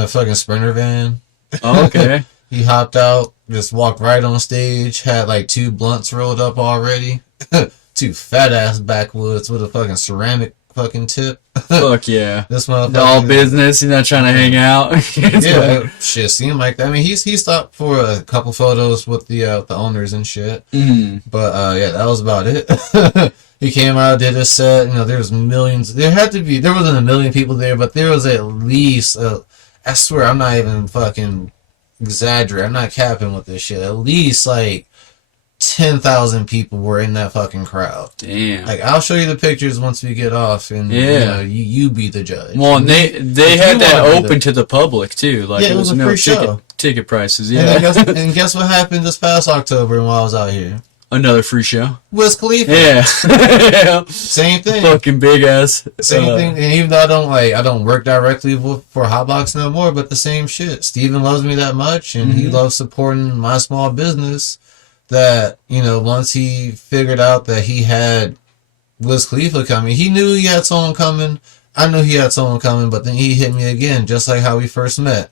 fucking Sprinter van. Oh, okay. He hopped out, just walked right on stage, had 2 blunts rolled up already. 2 fat ass backwoods with a fucking ceramic fucking tip. Fuck yeah. This motherfucker. All business. He's not trying to hang out. Yeah, shit seemed like that. I mean, he stopped for a couple photos with the owners and shit. Mm. But that was about it. He came out, did a set. There was millions. There wasn't a million people there, but there was at least. I swear, I'm not even fucking exaggerating. I'm not capping with this shit. At least 10 10,000 people were in that fucking crowd. Damn. Like, I'll show you the pictures once we get off, and you be the judge. Well, and they had that open to the public too. Like, it was a no free show. Ticket prices. And, Yeah. and guess what happened this past October while I was out here? Another free show. Wiz Khalifa. Yeah. Same thing. Fucking big ass. Same thing. And even though I don't work directly for Hotbox no more, but the same shit. Steven loves me that much, and he loves supporting my small business. That, once he figured out that he had Wiz Khalifa coming, he knew he had someone coming. I knew he had someone coming, but then he hit me again, just like how we first met.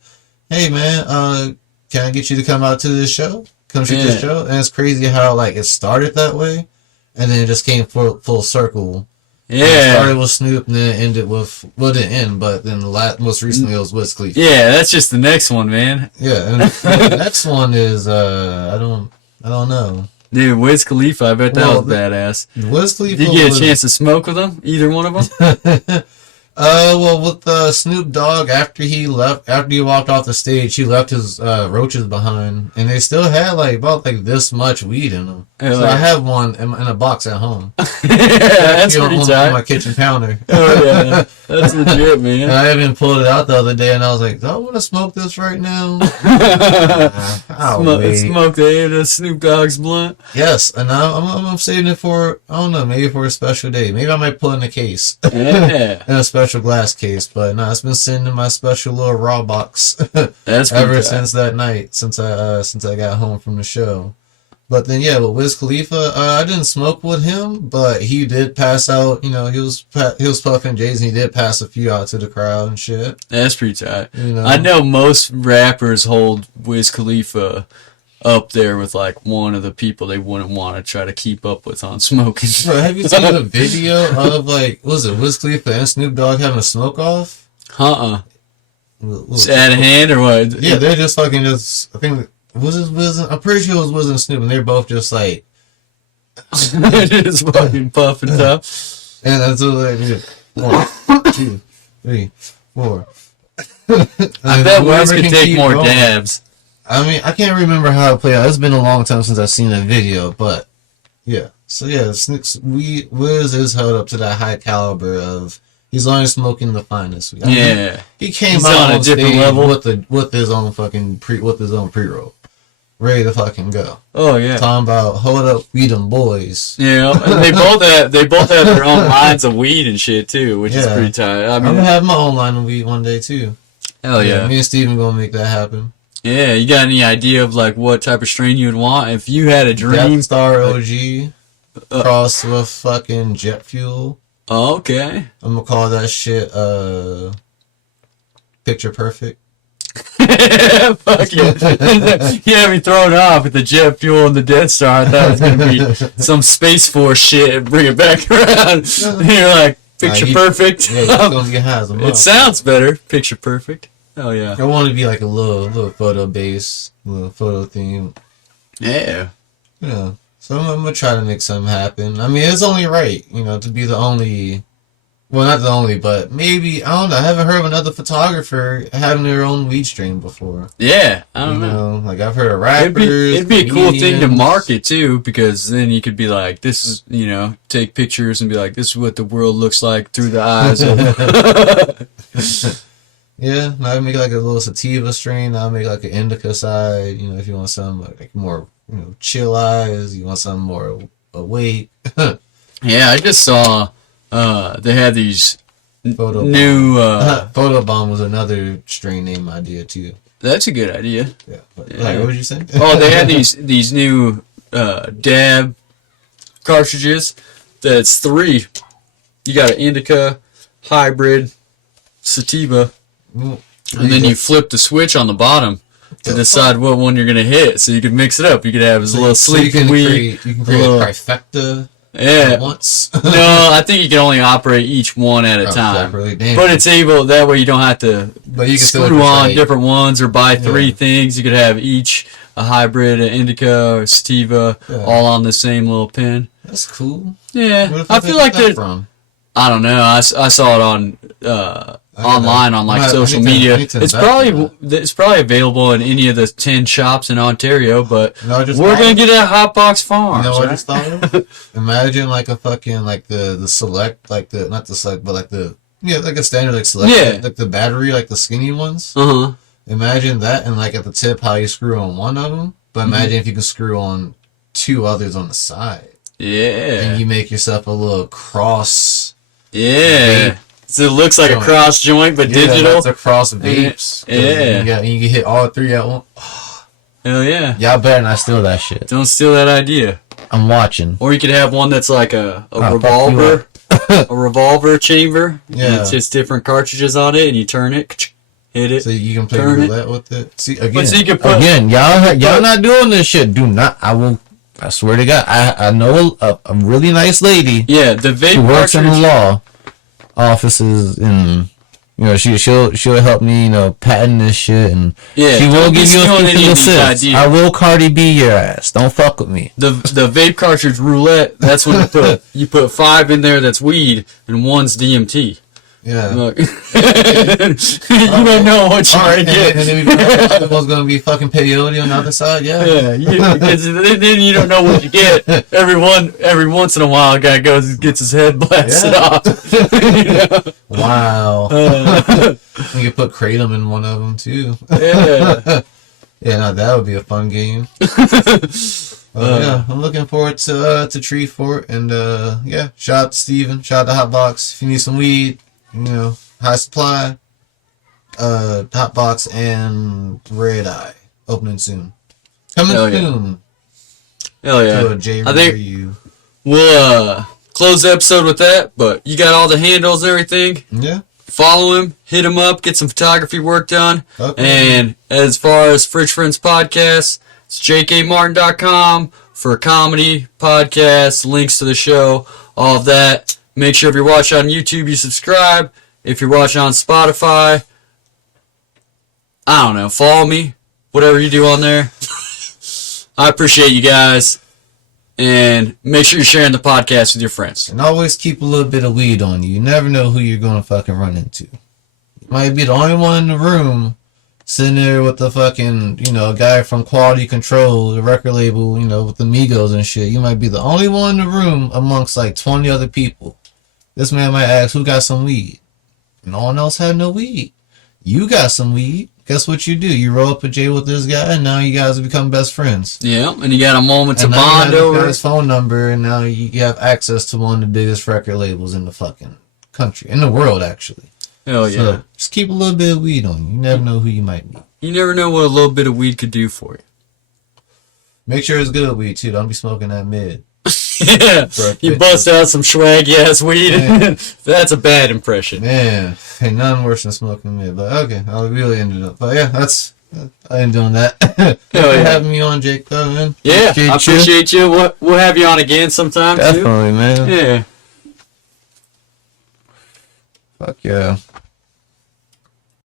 Hey man, can I get you to come out to this show? Come shoot this show? And it's crazy how it started that way, and then it just came full circle. Yeah. It started with Snoop, and then it ended with, well, it didn't end, but then most recently it was Wiz Khalifa. Yeah, that's just the next one, man. Yeah, and the next one is I don't know. Dude, Wiz Khalifa, I bet that was badass. Wiz Khalifa. Did you get a chance to smoke with them? Either one of them? Well, with Snoop Dogg, after he walked off the stage, he left his roaches behind, and they still had about this much weed in them. So I have one in a box at home. Yeah, that's pretty tight. On my kitchen counter. Oh yeah, that's legit, man. And I even pulled it out the other day, and I was like, "Do I want to smoke this right now?" Smoke the Snoop Dogg's blunt. Yes, and I'm saving it for, I don't know, maybe for a special day. Maybe I might put it in a case. Yeah. In a special glass case, but no, it's been sitting in my special little raw box. That's ever since that night, since I got home from the show. But then with Wiz Khalifa, I didn't smoke with him, but he did pass out. He was puffing J's, and he did pass a few out to the crowd and shit. That's pretty tight. I know most rappers hold Wiz Khalifa up there with one of the people they wouldn't want to try to keep up with on smoking. Bro, have you seen the video of was it Wiz Khalifa and Snoop Dogg having a smoke off? It's out of hand or what? Yeah, they're just I think Wiz. I'm pretty sure it was Wiz and Snoop, and they're both just just fucking puffing tough. And that's what 1, 2, 3, 4. I bet Wiz could take more dabs. I mean, I can't remember how it played out. It's been a long time since I've seen that video, but yeah. So yeah, Wiz is held up to that high caliber of he's only smoking the finest. He came out on a different level with his own pre-roll, ready to fucking go. Oh yeah, talking about hold up, we them boys. Yeah, and they both have their own lines of weed and shit too, which is pretty tight. I mean, I'm gonna have my own line of weed one day too. Hell yeah, me and Steven gonna make that happen. Yeah, you got any idea of what type of strain you would want if you had a dream? Death Star OG crossed with fucking jet fuel. Oh, okay. I'm gonna call that shit Picture Perfect. Fuck yeah. You had me thrown off with the jet fuel and the Death Star. I thought it was gonna be some Space Force shit and bring it back around. You're like, Picture Perfect. Yeah, you're gonna get high as a motherfucker. It sounds better. Picture Perfect. Oh yeah. I want to be like a little photo base, little photo theme. Yeah. Yeah. So I'm gonna try to make something happen. I mean, it's only right, to be the only. Well, not the only, but maybe I don't know. I haven't heard of another photographer having their own weed strain before. Yeah, I don't know. I've heard of rappers. It'd be a cool thing to market too, because then you could be like, this is, take pictures and be like, this is what the world looks like through the eyes of. Yeah, I make a little sativa strain. I'll make an indica side. If you want something more, chill eyes. You want something more awake. Yeah, I just saw they had these new Photobomb was another strain name idea too. That's a good idea. Yeah, but, what would you say? Oh, they had these new dab cartridges. That's 3. You got an indica, hybrid, sativa. And then you flip the switch on the bottom to decide what one you're gonna hit. So you could mix it up. You could have a little sleeping weed. You can create a trifecta. Yeah. Once. No, I think you can only operate each one at a time. But it's able that way you don't have to screw on different ones or buy 3 things. You could have each a hybrid, an indica, or sativa, all on the same little pin. That's cool. Yeah, I feel like that. I don't know. I saw it on online on like social media. It's probably available in any of the 10 shops in Ontario, but we're gonna get it at Hotbox Farms. You know what I just thought of? Imagine like a fucking like the select, like the not the select, but like the like a standard like select, like the battery, like the skinny ones. Imagine that, and like at the tip, how you screw on one of them. But imagine if you can screw on 2 others on the side. Yeah. And you make yourself a little cross. Yeah. So it looks like a cross joint, but digital. It's a cross vapes. Yeah. And you can hit all 3 at once. Hell yeah. Y'all better not steal that shit. Don't steal that idea. I'm watching. Or you could have one that's like a revolver. A revolver chamber. Yeah. It's just different cartridges on it, and you turn it. Hit it. So you can play roulette with it. See again. But so you can put, y'all not doing this shit. Do not. I swear to God. I know a really nice lady. Yeah, the vape who works in the cartridge. law offices, and she'll help me patent this shit, and Yeah, she will don't be give you a stealing cease any and of these desist. ideas. I will Cardi B your ass. Don't fuck with me. The vape cartridge roulette. That's when you put 5 in there. That's weed, and 1's DMT. Yeah. Look. You don't know what you're gonna get. And then the other one's gonna be fucking peyote on the other side. Yeah. Because then you don't know what you get. Every once in a while, a guy goes and gets his head blasted off. Wow. You can put kratom in one of them too. Yeah. Yeah, no, that would be a fun game. Yeah, I'm looking forward to Tree Fort, and yeah, shout out to Steven, shout out to Hotbox. If you need some weed, High Supply, Hotbox, and Red Eye opening soon. Coming soon. Hell yeah. To a J I think review. we'll close the episode with that, but you got all the handles and everything. Yeah. Follow him, hit him up, get some photography work done. Okay. And as far as Fridge Friends Podcast, it's jkmartin.com for comedy, podcasts, links to the show, all of that. Make sure if you're watching on YouTube, you subscribe. If you're watching on Spotify, I don't know, follow me, whatever you do on there. I appreciate you guys. And make sure you're sharing the podcast with your friends. And always keep a little bit of weed on you. You never know who you're going to fucking run into. You might be the only one in the room sitting there with the fucking, a guy from Quality Control, the record label, with the Migos and shit. You might be the only one in the room amongst like 20 other people. This man might ask, who got some weed? No one else had no weed. You got some weed. Guess what you do? You roll up a J with this guy, and now you guys have become best friends. Yeah, and you got a moment to And bond now you over. got his phone number, and now you have access to one of the biggest record labels in the fucking country, in the world, actually. Hell yeah. So just keep a little bit of weed on you. You never know who you might meet. You never know what a little bit of weed could do for you. Make sure it's good weed, too. Don't be smoking that mid. Yeah, you bust out some swaggy ass weed. Yeah. That's a bad impression. Man, ain't nothing worse than smoking mid. But okay, I really ended up. But yeah, I ain't doing that. Thanks for having me on, Jake, though, man. Yeah, I appreciate you. We'll have you on again sometime, Definitely, man. too. Yeah. Fuck yeah.